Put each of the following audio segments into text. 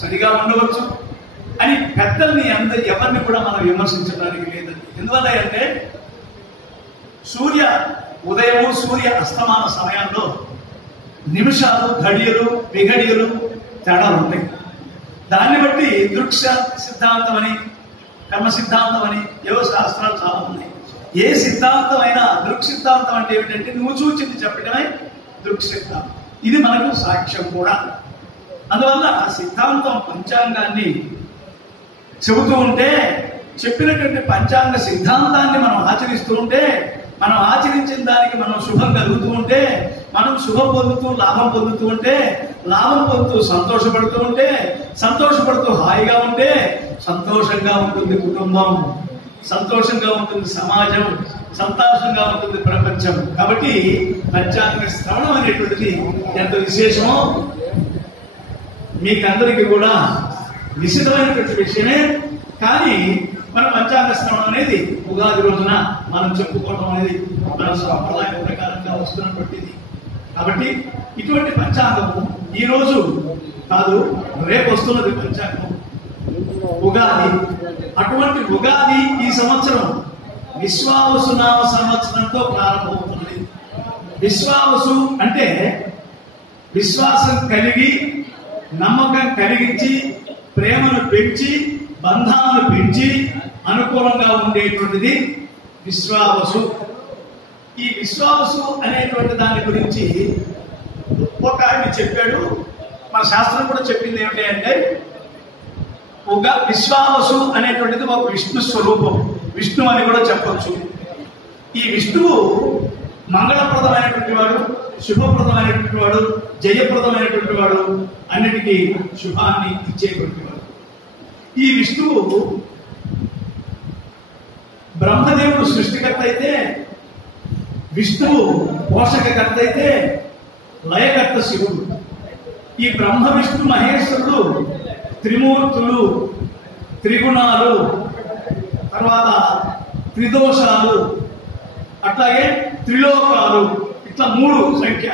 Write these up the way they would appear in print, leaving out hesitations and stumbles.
సరిగా ఉండవచ్చు అని పెద్దల్ని ఎవరిని కూడా మనం విమర్శించడానికి లేదండి. ఎందువల్ల అంటే సూర్య ఉదయము సూర్య అస్తమాన సమయాల్లో నిమిషాలు, ఘడియలు, విఘడియలు తేడాలు ఉంటాయి. దాన్ని బట్టి దృక్ సిద్ధాంతం అని, కర్మ సిద్ధాంతం అని ఏవో శాస్త్రాలు చాలా ఉన్నాయి. ఏ సిద్ధాంతం అయినా దృక్ సిద్ధాంతం అంటే ఏమిటంటే నువ్వు చూచింది చెప్పడమే దృక్ సిద్ధాంతం. ఇది మనకు సాక్ష్యం కూడా. అందువల్ల ఆ సిద్ధాంతం పంచాంగాన్ని చెబుతూ ఉంటే, చెప్పినటువంటి పంచాంగ సిద్ధాంతాన్ని మనం ఆచరిస్తూ ఉంటే, మనం ఆచరించిన దానికి మనం శుభం కలుగుతూ ఉంటే, మనం శుభం పొందుతూ లాభం పొందుతూ ఉంటే, లాభం పొందుతూ సంతోషపడుతూ ఉంటే, సంతోషపడుతూ హాయిగా ఉంటే సంతోషంగా ఉంటుంది కుటుంబం, సంతోషంగా ఉంటుంది సమాజం, సంతోషంగా ఉంటుంది ప్రపంచం. కాబట్టి పంచాంగ శ్రవణం అనేటువంటిది ఎంత విశేషమో మీకందరికీ కూడా విశిష్టమైనటువంటి విషయమే. కానీ మన పంచాంగ శ్రవణం అనేది ఉగాది రోజున మనం చెప్పుకోవడం అనేది మన సాంప్రదాయం ప్రకారంగా వస్తున్నటువంటిది. కాబట్టి ఇటువంటి పంచాంగము ఈ రోజు కాదు, రేపు వస్తున్నది పంచాంగం ఉగాది. అటువంటి ఉగాది ఈ సంవత్సరం విశ్వావసు నామ సంవత్సరంతో ప్రారంభమవుతున్నది. విశ్వావసు అంటే విశ్వాసం కలిగి, నమ్మకం కలిగించి, ప్రేమను పెంచి, బంధాలను పెంచి అనుకూలంగా ఉండేటువంటిది విశ్వావసు. ఈ విశ్వావసు అనేటువంటి దాని గురించి ఒక ఆయన చెప్పాడు. మన శాస్త్రం కూడా చెప్పింది ఏమిటి అంటే విశ్వావసు అనేటువంటిది ఒక విష్ణు స్వరూపం, విష్ణు అని కూడా చెప్పచ్చు. ఈ విష్ణువు మంగళప్రదమైనటువంటి వాడు, శుభప్రదమైనటువంటి వాడు, జయప్రదమైనటువంటి వాడు, అన్నిటికీ శుభాన్ని ఇచ్చేటువంటి వాడు. ఈ విష్ణువు బ్రహ్మదేవుడు సృష్టికర్త అయితే, విష్ణువు పోషకకర్త అయితే, లయకర్త శివుడు. ఈ బ్రహ్మ విష్ణు మహేశ్వరుడు త్రిమూర్తులు, త్రిగుణాలు, తర్వాత త్రిదోషాలు, అట్లాగే త్రిలోకాలు, ఇట్లా 3 సంఖ్య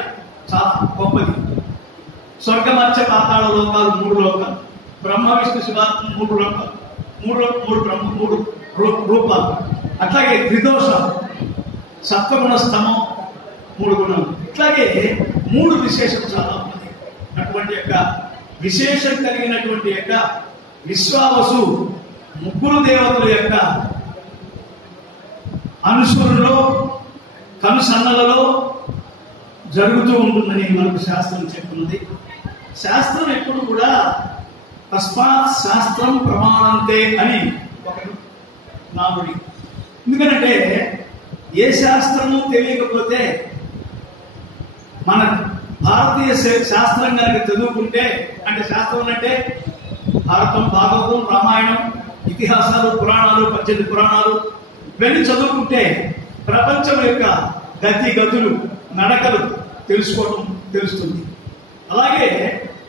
చాలా గొప్పది. స్వర్గమత్య పాతాళ లోకాలు 3 లోకాలు, బ్రహ్మ విష్ణు శివాత్మ 3 లోకాలు, 3 రూపాలు. అట్లాగే త్రిదోషాలు, సత్వగుణ స్తమం 3 గుణాలు. ఇట్లాగే 3 విశేషం చాలా ఉన్నది. అటువంటి యొక్క విశేషం కలిగినటువంటి యొక్క విశ్వావసు 3 దేవతల యొక్క అనుసరణలో, కనుసన్నలలో జరుగుతూ ఉంటుందని మనకు శాస్త్రం చెప్తున్నది. శాస్త్రం ఎప్పుడు కూడా తస్మాత్ శాస్త్రం ప్రమాణంతే అని ఒక నానుడి. ఎందుకంటే ఏ శాస్త్రము తెలియకపోతే, మన భారతీయ శాస్త్రం కనుక చదువుకుంటే, అంటే శాస్త్రం అంటే భారతం, భాగవతం, రామాయణం, ఇతిహాసాలు, పురాణాలు, 18 పురాణాలు ఇవన్నీ చదువుకుంటే ప్రపంచం యొక్క గతులు, నడకలు తెలుసుకోవడం తెలుస్తుంది. అలాగే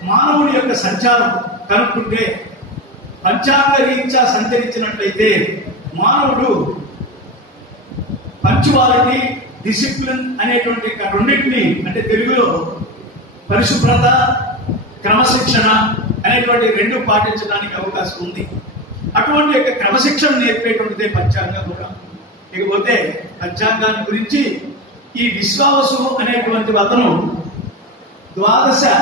మానవుడి యొక్క సంచారం కనుక్కుంటే, పంచాంగ రీత్యా సంచరించినట్లయితే మానవుడు పంచువాలిటీ, డిసిప్లిన్ అనేటువంటి రెండింటిని, అంటే తెలుగులో పరిశుభ్రత, క్రమశిక్షణ అనేటువంటి 2 పాటించడానికి అవకాశం ఉంది. అటువంటి యొక్క క్రమశిక్షణ నేర్పేటువంటిదే పంచాంగం కూడా. ఇకపోతే పంచాంగాన్ని గురించి ఈ విశ్వావసు అనేటువంటి అతను 12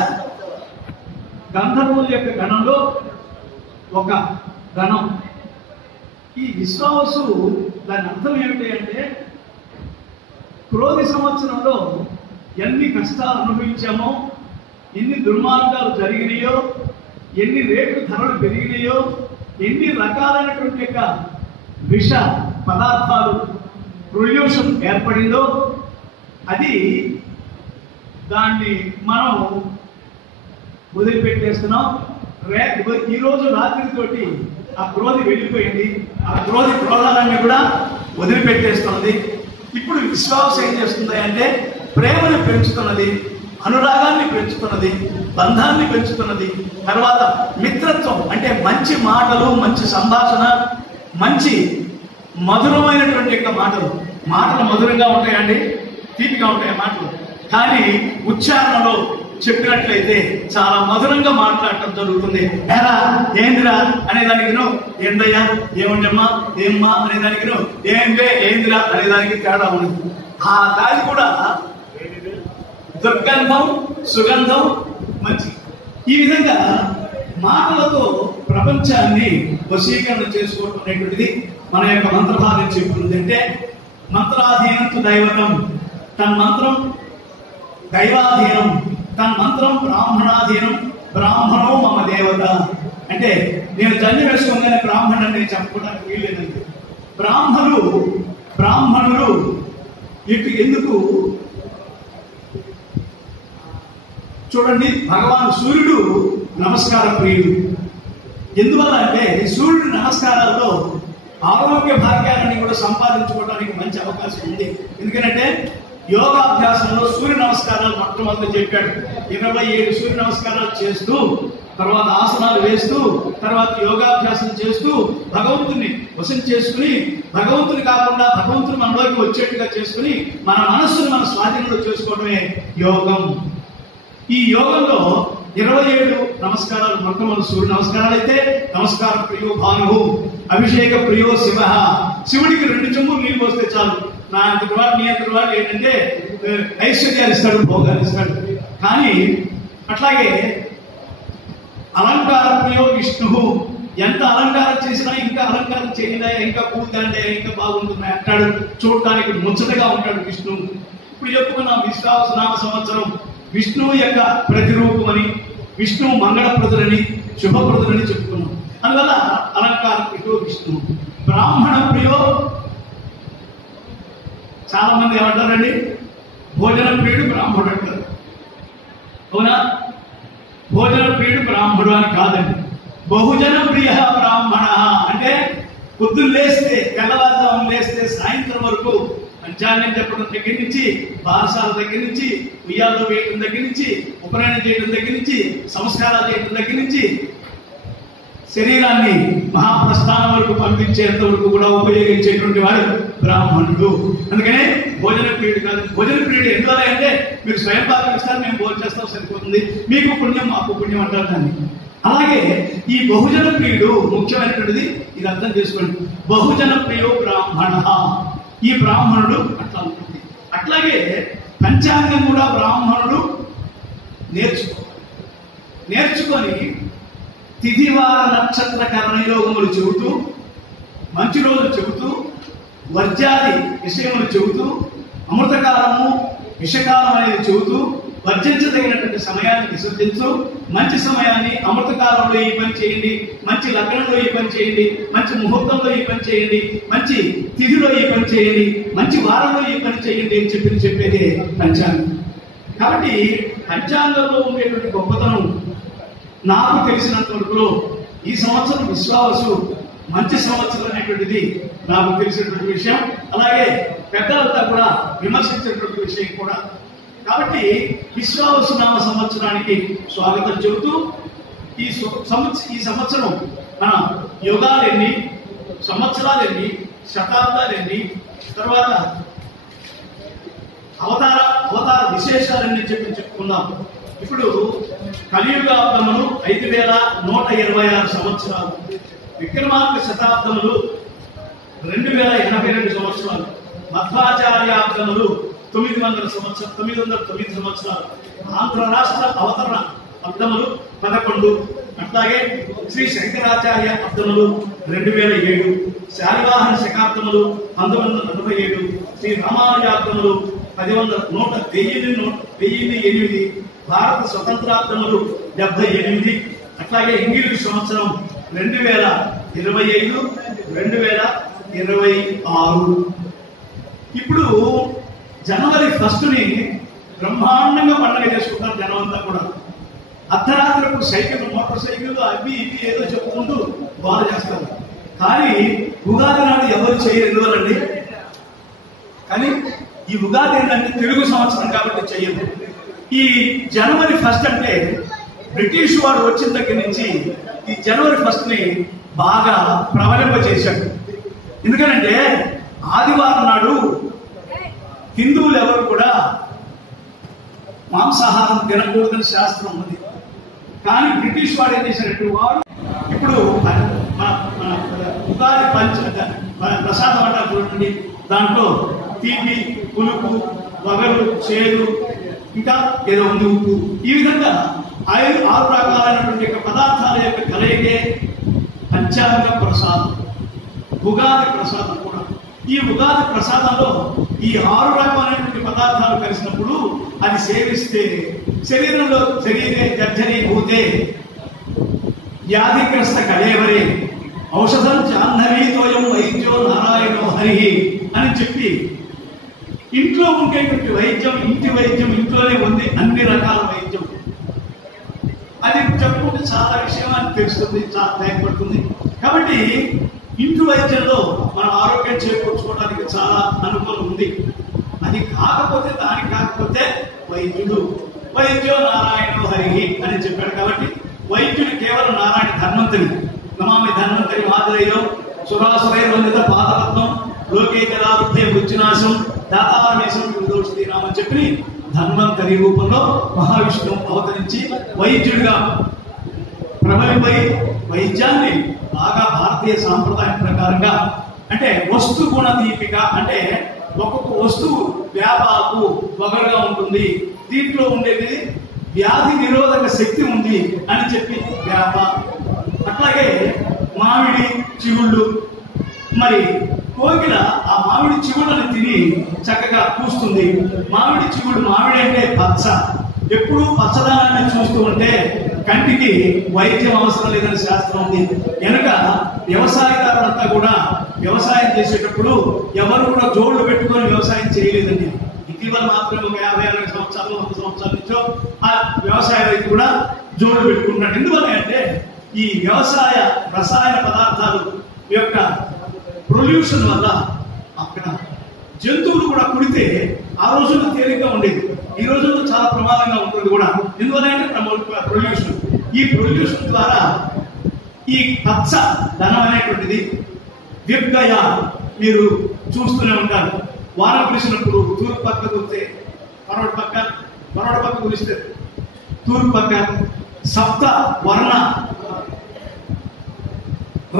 గంధర్వుల యొక్క గణంలో ఒక గణం. ఈ విశ్వావసు దాని అర్థం ఏమిటి అంటే, క్రోధి సంవత్సరంలో ఎన్ని కష్టాలు అనుభవించామో, ఎన్ని దుర్మార్గాలు జరిగినాయో, ఎన్ని రేట్లు ధరలు పెరిగినాయో, ఎన్ని రకాలైనటువంటి యొక్క విష పదార్థాలు పొల్యూషన్ ఏర్పడిందో, అది దాన్ని మనం వదిలిపెట్టేస్తున్నాం. ఈరోజు రాత్రితోటి ఆ క్రోధి వెళ్ళిపోయింది. ఆ క్రోధాలన్నీ కూడా వదిలిపెట్టేస్తున్నది. ఇప్పుడు విశ్వాసం ఏం చేస్తుంది అంటే ప్రేమను పెంచుతున్నది, అనురాగాన్ని పెంచుతున్నది, బంధాన్ని పెంచుతున్నది. తర్వాత మిత్రత్వం అంటే మంచి మాటలు, మంచి సంభాషణ, మంచి మధురమైనటువంటి యొక్క మాటలు మధురంగా ఉంటాయండి, తీపిగా ఉంటాయి మాటలు. కానీ ఉచ్చారణలో చెప్పినట్లయితే చాలా మధురంగా మాట్లాడటం జరుగుతుంది. ఏరా ఏందిరా అనేదానికి ఏందయ్యా, ఏముండమ్మా, ఏమ్మా అనేదానికి ఏందిరా అనేదానికి తేడా ఉంది. ఆ దాని కూడా దుర్గంధం, సుగంధం, మంచి. ఈ విధంగా మాటలతో ప్రపంచాన్ని వశీకరణ చేసుకోవడం అనేటువంటిది మన యొక్క మంత్రభాగం చెప్తుంది. అంటే మంత్రాధీనంతు దైవతం, తన్మంత్రం దైవాధీనం, తన్మంత్రం బ్రాహ్మణాధీనం, బ్రాహ్మణో మమ దేవత. అంటే నేను జన్మ వేసుకోగానే బ్రాహ్మణుని నేను చెప్పుకోవడానికి వీల్లేదండి. బ్రాహ్మణులు ఇటు ఎందుకు చూడండి, భగవాన్ సూర్యుడు నమస్కార ప్రియుడు. ఎందువల్ల అంటే సూర్యుడి నమస్కారాల్లో ఆరోగ్య భాగ్యాన్ని కూడా సంపాదించుకోవడానికి మంచి అవకాశం ఉంది. ఎందుకంటే యోగాభ్యాసంలో సూర్య నమస్కారాలు మొట్టమొదటి చెప్పాడు. 27 సూర్య నమస్కారాలు చేస్తూ, తర్వాత ఆసనాలు వేస్తూ, తర్వాత యోగాభ్యాసం చేస్తూ భగవంతుని వశం చేసుకుని, భగవంతుని కాకుండా భగవంతుని మనలోకి వచ్చేట్టుగా చేసుకుని మన మనస్సును మన స్వాధీనంలో చేసుకోవడమే యోగం. ఈ యోగంలో 27 నమస్కారాలు మొట్టమొదటి సూర్య నమస్కారాలు అయితే, నమస్కార ప్రియో భానువు, అభిషేక ప్రియో శివ. శివుడికి 2 చెంబులు నీళ్ళు పోస్తే చాలు. నా అంతటి వాడు నీ అంతటి వాడు ఏంటంటే ఐశ్వర్యాలు ఇస్తాడు, భోగాలు ఇస్తాడు. కానీ అట్లాగే అలంకార ప్రియో విష్ణువు, ఎంత అలంకారం చేసినా ఇంకా అలంకారం చేయండి, ఇంకా పూజండి, ఇంకా బాగుంటుంది అంటాడు. చూడటానికి ముచ్చటగా ఉంటాడు విష్ణువు. ఇప్పుడు చెప్పుకున్నాం విశ్వావసనామ సంవత్సరం విష్ణువు యొక్క ప్రతిరూపమని, విష్ణువు మంగళప్రదులని, శుభప్రదులని చెప్పుకున్నాం. అందువల్ల అలంకార ప్రియో విష్ణువు. బ్రాహ్మణ ప్రియో, చాలా మంది ఏమంటారండి, భోజన ప్రియుడు బ్రాహ్మణుడు అంటారు. అవునా? భోజన ప్రియుడు బ్రాహ్మణుడు అని కాదండి. బహుజన ప్రియ బ్రాహ్మణ అంటే పొద్దున్న లేస్తే, తెల్లవారుజామున లేస్తే సాయంత్రం వరకు పంచాంగం చెప్పడం దగ్గర నుంచి, బారసాల దగ్గర నుంచి, ఉయ్యాల్లో వేయడం దగ్గర నుంచి, ఉపనయనం చేయడం దగ్గర నుంచి, సంస్కారాలు చేయడం దగ్గర నుంచి, శరీరాన్ని మహాప్రస్థానం వరకు పంపించేంత వరకు కూడా ఉపయోగించేటువంటి వాడు బ్రాహ్మణుడు. అందుకనే భోజన ప్రియుడు కాదు. భోజన ప్రియుడు ఎందువల్ల అంటే మీరు స్వయం పాకం ఇస్తారు, మేము భోజనం చేస్తాం, సరిపోతుంది, మీకు పుణ్యం మాకు పుణ్యం అంటారు దాన్ని. అలాగే ఈ బహుజన ప్రియుడు ముఖ్యమైనటువంటిది, ఇది అర్థం చేసుకోండి. బహుజన ప్రియో బ్రాహ్మణ, ఈ బ్రాహ్మణుడు అట్లా ఉంటుంది. అట్లాగే పంచాంగం కూడా బ్రాహ్మణుడు నేర్చుకొని తిథివార నక్షత్ర కరణయోగములు చెబుతూ, మంచి రోజులు చెబుతూ, వర్జాది విషయములు చెబుతూ, అమృతకాలము విషకాలం అనేది చెబుతూ, వర్జించదగినటువంటి సమయాన్ని విసర్జించు, మంచి సమయాన్ని అమృతకాలంలో ఈ పని చేయండి, మంచి లగ్నంలో ఈ పని చేయండి, మంచి ముహూర్తంలో ఈ పని చేయండి, మంచి తిథిలో ఈ పని చేయండి, మంచి వారంలో ఈ పని చేయండి అని చెప్పేదే పంచాంగం. కాబట్టి పంచాంగంలో ఉండేటువంటి గొప్పతనం నాకు తెలిసినంత వరకు ఈ సంవత్సరం విశ్వావసు మంచి సంవత్సరం అనేటువంటిది నాకు తెలిసినటువంటి విషయం. అలాగే పెద్దలంతా కూడా విమర్శించినటువంటి విషయం కూడా. కాబట్టి విశ్వావసు నామ సంవత్సరానికి స్వాగతం చెబుతూ ఈ సంవత్సరం మన యుగాలు ఎన్ని, సంవత్సరాలు ఎన్ని, శతాబ్దాలు ఎన్ని, తర్వాత అవతార విశేషాలన్నీ చెప్పుకుందాం. ఇప్పుడు కలియుగాబ్దములు 5126 సంవత్సరాలు, విక్రమాంక శతాబ్దములు 2082 సంవత్సరాలు, మధ్వాచార్యాబ్దములు 909 సంవత్సరాలు, ఆంధ్ర రాష్ట్ర అవతరణ అబ్దములు 11, అట్లాగే శ్రీ శంకరాచార్య అబ్దములు 2007, శాలివాహన శకాబ్దములు 1947, శ్రీ రామానుజాబ్దములు 1008, భారత స్వతంత్రాబ్దములు 78, అట్లాగే ఇంగ్లీష్ సంవత్సరం 2025, 2026. ఇప్పుడు జనవరి 1ని బ్రహ్మాండంగా పండుగ చేసుకుంటారు జనం అంతా కూడా. అర్ధరాత్రులకు మోటార్ సైకిల్ అవి ఇవి ఏదో చెప్పుకుంటూ బాగా చేస్తారు. కానీ ఉగాది నాడు ఎవరు చేయరు. ఎందువల్లండి? కానీ ఈ ఉగాది ఏంటంటే తెలుగు సంవత్సరం కాబట్టి చెయ్యదు. ఈ జనవరి 1 అంటే బ్రిటిష్ వాడు వచ్చిన దగ్గర నుంచి ఈ జనవరి 1ని బాగా ప్రబలింపచేశాడు. ఎందుకనంటే ఆదివారం నాడు హిందువులు ఎవరు కూడా మాంసాహారం తినకూడదని శాస్త్రం ఉంది. కానీ బ్రిటిష్ వాడు ఏం చేశారంటే వాడు ఇప్పుడు మన ఉగాది ప్రసాదం అంటారు చూడండి, దాంట్లో తీపి, పులుపు, వగరు, చేదు, ఇంకా ఏదో ఉంది ఉప్పు, ఈ విధంగా 6 రకాలైనటువంటి పదార్థాల యొక్క కలయికే పంచాంగ ప్రసాదం, ఉగాది ప్రసాదం కూడా. ఈ ఉగాది ప్రసాదంలో ఈ 6 రకాలైనటువంటి పదార్థాలు కలిసినప్పుడు అది సేవిస్తే శరీరంలో జర్జరీభూతే వ్యాధిగ్రస్త కళేవరే ఔషధం జాహ్నవీతోయం వైద్యో నారాయణో హరి అని చెప్పి ఇంట్లో ఉండేటువంటి వైద్యం, ఇంటి వైద్యం ఇంట్లోనే ఉంది, అన్ని రకాల వైద్యం. అది చెప్పుకుంటే చాలా విషయం అని తెలుస్తుంది, చాలా టైం పడుతుంది. కాబట్టి ఇంటి వైద్యంలో మనం ఆరోగ్యం చేకూర్చుకోవడానికి చాలా అనుకూలం ఉంది. అది కాకపోతే వైద్యో నారాయణో హరి అని చెప్పాడు. కాబట్టి వైద్యుడు కేవలం నారాయణ ధన్వంతరి, నమామి ధన్వంతరి మాధురయ్యం సురాసురైర్వందిత పాదరత్నం లోకేకరారుద్ధే మృత్యునాశం దాతారమేశం విదోషినామని చెప్పి ధన్వంతరి రూపంలో మహావిష్ణువు అవతరించి వైద్యుడిగా ప్రబలిపోయి వైద్యాన్ని బాగా భారతీయ సాంప్రదాయం ప్రకారంగా, అంటే వస్తు గుణ దీపిక, అంటే ఒక్కొక్క వస్తువు వేపాకు వగరుగా ఉంటుంది, దీంట్లో ఉండేది వ్యాధి నిరోధక శక్తి ఉంది అని చెప్పి వేప, అట్లాగే మామిడి చిగుళ్ళు, మరి కోకిల ఆ మామిడి చిగుళ్ళని తిని చక్కగా పూస్తుంది. మామిడి చిగుళ్ళు, మామిడి అంటే పచ్చ, ఎప్పుడు పచ్చదనాన్ని చూస్తూ ఉంటే కంటికి వైద్యం అవసరం లేదని శాస్త్రం ఉంది. కనుక వ్యవసాయదారులంతా కూడా వ్యవసాయం చేసేటప్పుడు ఎవరు కూడా జోళ్లు పెట్టుకొని వ్యవసాయం చేయలేదండి. ఇటీవల మాత్రమే ఒక 50-60 సంవత్సరాలు 100 సంవత్సరాల నుంచో ఆ వ్యవసాయ రైతు కూడా జోళ్లు పెట్టుకుంటున్నాడు. ఎందువల్ల అంటే ఈ వ్యవసాయ రసాయన పదార్థాలు యొక్క పొల్యూషన్ వల్ల అక్కడ జంతువులు కూడా కుడితే ఆ రోజుల్లో తేలిగ్గా ఉండేది, ఈ రోజుల్లో చాలా ప్రమాదంగా ఉంటుంది కూడా. ఎందువల్లంటే పొల్యూషన్. ఈ పొల్యూషన్ ద్వారా ఈ పచ్చ ధనం అనేటువంటిది వ్యక్తయ మీరు చూస్తూనే ఉంటారు. వాన కురిసినప్పుడు తూర్పు పక్క కురిస్తే పరవడ పక్క కురిస్తే తూర్పు పక్క సప్త వర్ణ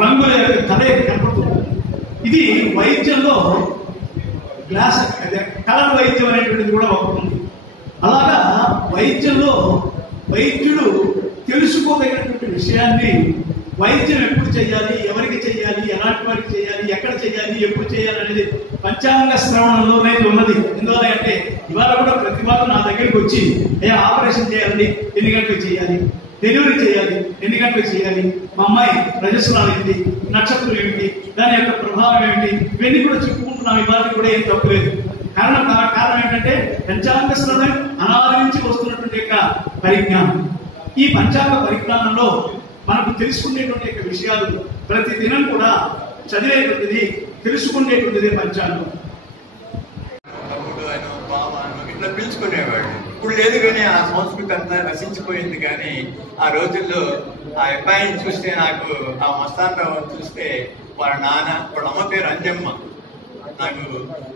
రంగుల యొక్క కలయిక కనపడుతుంది. ఇది వైద్యంలో కలర్ వైద్యం అనేటువంటిది కూడా ఒకటి. అలాగా వైద్యంలో వైద్యుడు తెలుసుకోదగినటువంటి విషయాన్ని వైద్యం ఎప్పుడు చేయాలి, ఎవరికి చేయాలి, ఎలాంటి వారికి చేయాలి, ఎక్కడ చేయాలి, ఎప్పుడు చేయాలి అనేది పంచాంగ శ్రవణంలోనే ఉన్నది. ఎందువల్ల అంటే ఇవాళ కూడా ప్రతి వాళ్ళు నా దగ్గరికి వచ్చి ఆపరేషన్ చేయాలండి, ఎన్ని గంటలకు చేయాలి, డెలివరీ చేయాలి, ఎన్ని గంటలకు చేయాలి, మా అమ్మాయి రజస్సునాలు ఏంటి, నక్షత్రం ఏమిటి, దాని యొక్క ప్రభావం ఏమిటి, ఇవన్నీ కూడా చెప్పుకుంటున్నాం. ఇవాళ కూడా ఏం తప్పులేదు. కారణం ఏంటంటే పంచాంగ శ్రవణం అనాది నుంచి వస్తున్నటువంటి యొక్క పరిజ్ఞానం. ఈ పంచాంగ పరిజ్ఞానంలో మనకు తెలుసుకునేటువంటి యొక్క విషయాలు ప్రతి దినం కూడా చదివేటువంటిది, తెలుసుకునేటువంటిది పంచాంగం. ఇట్లా పిలుచుకునేవాడు. ఇప్పుడు లేదు, కానీ ఆ సంస్కృతి అంతా నశించిపోయింది. కానీ ఆ రోజుల్లో ఆ అబ్బాయిని చూస్తే, నాకు ఆ మస్తానరావు చూస్తే వాళ్ళ నాన్న, వాళ్ళ అమ్మ పేరు అంజమ్మ. నాకు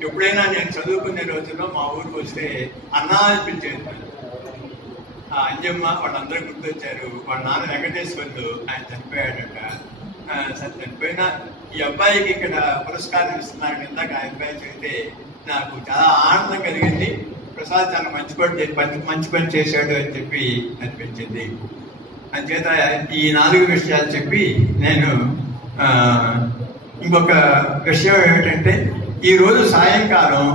ఎప్పుడైనా నేను చదువుకునే రోజుల్లో మా ఊరికి వస్తే అన్నా అనిపించేది. ఆ అంజమ్మ వాళ్ళందరూ గుర్తొచ్చారు. వాళ్ళ నాన్న వెంకటేశ్వర్లు, ఆయన చనిపోయాడట. చనిపోయినా ఈ అబ్బాయికి ఇక్కడ పురస్కారం ఇస్తున్నారని ఇందాక ఆ అబ్బాయి చెబితే నాకు చాలా ఆనందం కలిగింది. ప్రసాద్ చాలా మంచి పని చేశాడు అని చెప్పి అనిపించింది. అంచేత ఈ 4 విషయాలు చెప్పి నేను ఇంకొక విషయం ఏమిటంటే, ఈరోజు సాయంకాలం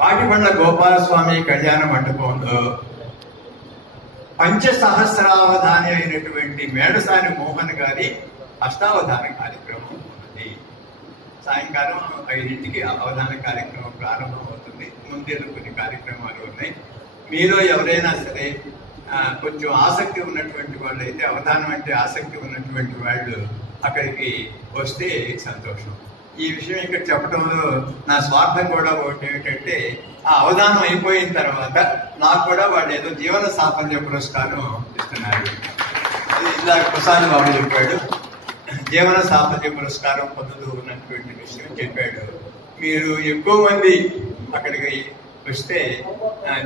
వాటిబండ్ల గోపాలస్వామి కళ్యాణ మండపంలో పంచసహస్రావధాని అయినటువంటి మేడసాని మోహన్ గారి అష్టావధాన కార్యక్రమం ఉన్నది. సాయంకాలం 5ంటికి అవధాన కార్యక్రమం ప్రారంభం అవుతుంది. ముందేదో కొన్ని కార్యక్రమాలు ఉన్నాయి. మీలో ఎవరైనా సరే కొంచెం ఆసక్తి ఉన్నటువంటి వాళ్ళు అయితే, అవధానం అంటే ఆసక్తి ఉన్నటువంటి వాళ్ళు అక్కడికి వస్తే సంతోషం. ఈ విషయం ఇక్కడ చెప్పడంలో నా స్వార్థం కూడా ఒకటి ఏమిటంటే, ఆ అవధానం అయిపోయిన తర్వాత నాకు కూడా వాళ్ళు ఏదో జీవన సాఫల్య పురస్కారం ఇస్తున్నారు. అది ఇలా ప్రసాద్ బాబు చెప్పాడు. జీవన సాఫల్య పురస్కారం పొందుతూ ఉన్నటువంటి విషయం చెప్పాడు. మీరు ఎక్కువ మంది అక్కడికి వస్తే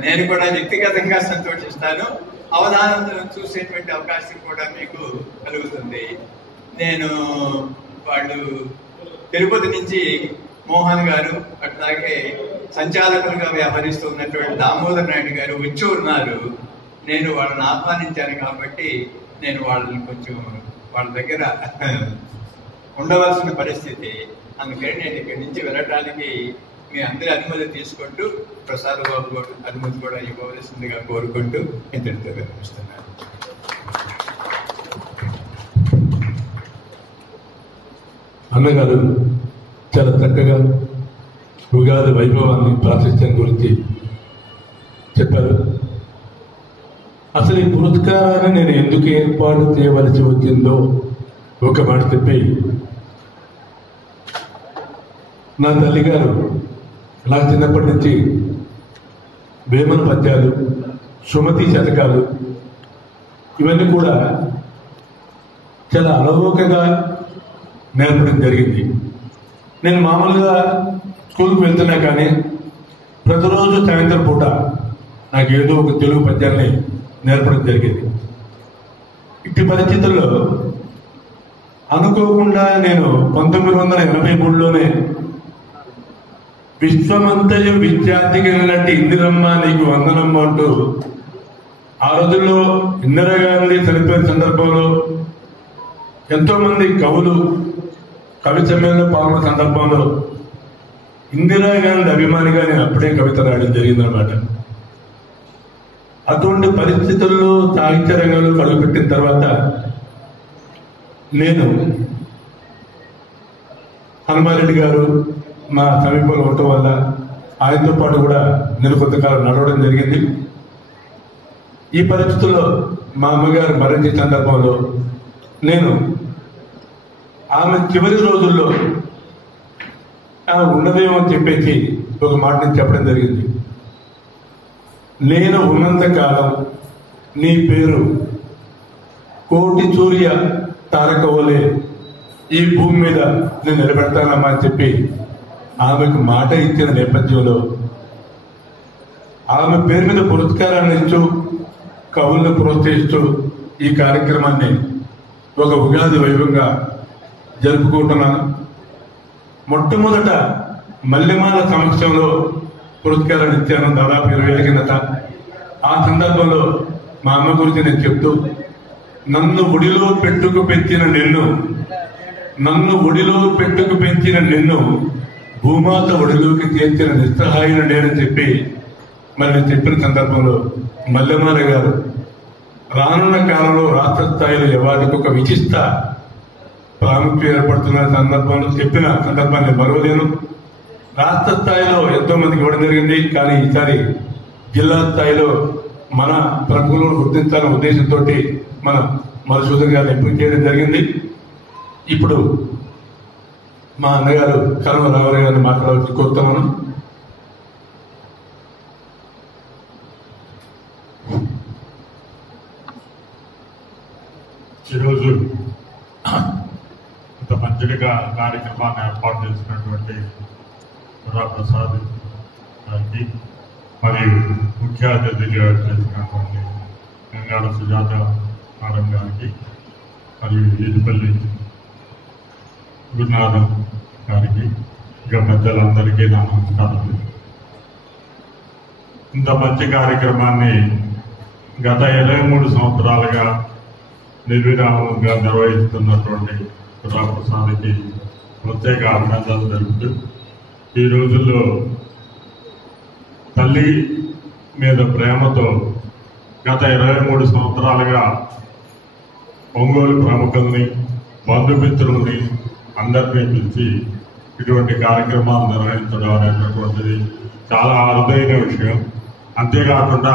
నేను కూడా వ్యక్తిగతంగా సంతోషిస్తాను. అవధానం చూసేటువంటి అవకాశం కూడా మీకు కలుగుతుంది. నేను వాళ్ళు తిరుపతి నుంచి మోహన్ గారు, అట్లాగే సంచాలకులుగా వ్యవహరిస్తున్నటువంటి దామోదర్ నాయుడు గారు వచ్చి ఉన్నారు. నేను వాళ్ళని ఆహ్వానించాను కాబట్టి నేను వాళ్ళని కొంచెం వాళ్ళ దగ్గర ఉండవలసిన పరిస్థితి. అందుకని నేను ఇక్కడి నుంచి వెళ్ళటానికి మీ అందరి అనుమతి తీసుకుంటూ ప్రసాద్ బాబు అనుమతి కూడా ఇవ్వవలసిందిగా కోరుకుంటూ ఇంతటితో విరమిస్తున్నాను. అన్నగారు చాలా చక్కగా ఉగాది వైభవాన్ని ప్రాశస్త్యం గురించి చెప్పారు. అసలు ఈ పురస్కారాన్ని నేను ఎందుకు ఏర్పాటు చేయవలసి వచ్చిందో ఒక మాట చెప్పి, నా తల్లిగారు నాకు చిన్నప్పటి నుంచి వేమన పద్యాలు, సుమతి శతకాలు ఇవన్నీ కూడా చాలా అలవోకగా నేర్పడం జరిగింది. నేను మామూలుగా స్కూల్కి వెళ్తున్నా కానీ ప్రతిరోజు సాయంత్రం పూట నాకు ఏదో ఒక తెలుగు పద్యాన్ని నేర్పడం జరిగింది. ఇట్టి పరిస్థితుల్లో అనుకోకుండా నేను 1983లోనే విశ్వమంతయు విద్యార్థికి వెళ్ళినట్టు ఇందిరమ్మ నీకు వందనమ్మ అంటూ, ఆ రోజుల్లో ఇందిరాగాంధీ చనిపోయిన సందర్భంలో ఎంతో మంది కవులు కవి సమ్మేళనంలో పాల్గొన్న సందర్భంలో ఇందిరాగాంధీ అభిమానిగా నేను అప్పుడే కవిత రాయడం జరిగిందనమాట. అటువంటి పరిస్థితుల్లో సాహిత్య రంగంలో అడుగుపెట్టిన తర్వాత నేను హనుమారెడ్డి గారు మా సమీపంలో ఉండటం వల్ల ఆయనతో పాటు కూడా నేను కొంతకాలం నడవడం జరిగింది. ఈ పరిస్థితుల్లో మా అమ్మగారు మరణించే సందర్భంలో నేను ఆమె చివరి రోజుల్లో ఉన్నదేమో అని చెప్పేసి ఒక మాట నేను చెప్పడం జరిగింది. నేను ఉన్నంత కాలం నీ పేరు కోటి సూర్య తారక వలె ఈ భూమి మీద నేను నిలబెడతానమ్మా అని చెప్పి ఆమెకు మాట ఇచ్చిన నేపథ్యంలో ఆమె పేరు మీద పురస్కారాన్ని ఇస్తూ కవులను ప్రోత్సహిస్తూ ఈ కార్యక్రమాన్ని ఒక ఉగాది వైభవంగా జరుపుకుంటున్నాను. మొట్టమొదట మల్లెమాల సమక్షంలో పురస్కారాన్ని ఇచ్చాను దాదాపు 20 ఏళ్ళ కిందట. ఆ సందర్భంలో మా అమ్మ గురించి నేను చెప్తూ, నన్ను ఒడిలో పెట్టుకు పెంచిన నిన్ను, నన్ను ఒడిలో పెట్టుకు పెంచిన నిన్ను భూమాత ఒడిలోకి చేర్చిన నిస్సహాయుని నేనని చెప్పి మరి నేను చెప్పిన సందర్భంలో మల్లెమాల గారు రానున్న కాలంలో రాష్ట్ర స్థాయిలో అవార్డుకు ఒక విశిష్ట ప్రాముఖ్యం ఏర్పడుతున్న సందర్భంలో చెప్పిన సందర్భాన్ని మరవలేను. రాష్ట్ర స్థాయిలో ఎంతో మందికి ఇవ్వడం జరిగింది, కానీ ఈసారి జిల్లా స్థాయిలో మన ప్రముఖులను గుర్తించాలనే ఉద్దేశంతో మన మధుసూదన్ గారిని ఎంపిక చేయడం జరిగింది. ఇప్పుడు మా అన్నగారు కరవ రామారావు గారిని మాట్లాడాల్సి కోరుతామను. ఈరోజు ఇంత మంచిగా కార్యక్రమాన్ని ఏర్పాటు చేసినటువంటి ప్రసాద్ గారికి మరియు ముఖ్య అతిథిగా చేసినటువంటి గంగాల సుజాత మేడం గారికి మరియు ఈదుపల్లి గురునాథం గారికి ఇంకా పెద్దలందరికీ నా నమస్కారాలు. ఇంత మంచి కార్యక్రమాన్ని గత 23 సంవత్సరాలుగా నిర్విరామంగా నిర్వహిస్తున్నటువంటి ప్రసాద్కి ప్రత్యేక అభినందనలు తెలుపుతూ, ఈ రోజుల్లో తల్లి మీద ప్రేమతో గత 23 సంవత్సరాలుగా ఒంగోలు ప్రముఖుల్ని, బంధుమిత్రుల్ని అందరినీ పిలిచి ఇటువంటి కార్యక్రమాలు నిర్వహించడం అనేటటువంటిది చాలా అరుదైన విషయం. అంతేకాకుండా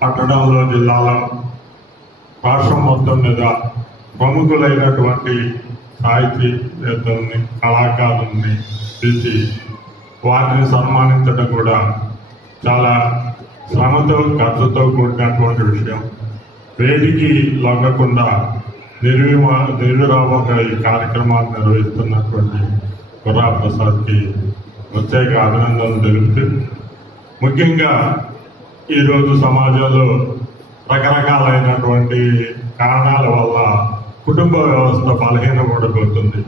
పట్టణంలో, జిల్లాలో, రాష్ట్రం మొత్తం మీద ప్రముఖులైనటువంటి సాహితీవేత్తల్ని, కళాకారుల్ని పిలిచి వారిని సన్మానించడం కూడా చాలా శ్రమతో, ఖర్చుతో కూడినటువంటి విషయం. వేదికి లొంగకుండా నిర్విరామంగా ఈ కార్యక్రమాన్ని నిర్వహిస్తున్నటువంటి ప్రసాద్కి ప్రత్యేక అభినందనలు తెలుపుతూ, ముఖ్యంగా ఈరోజు సమాజంలో రకరకాలైనటువంటి కారణాల వల్ల కుటుంబ వ్యవస్థ బలహీనపడిపోతుంది.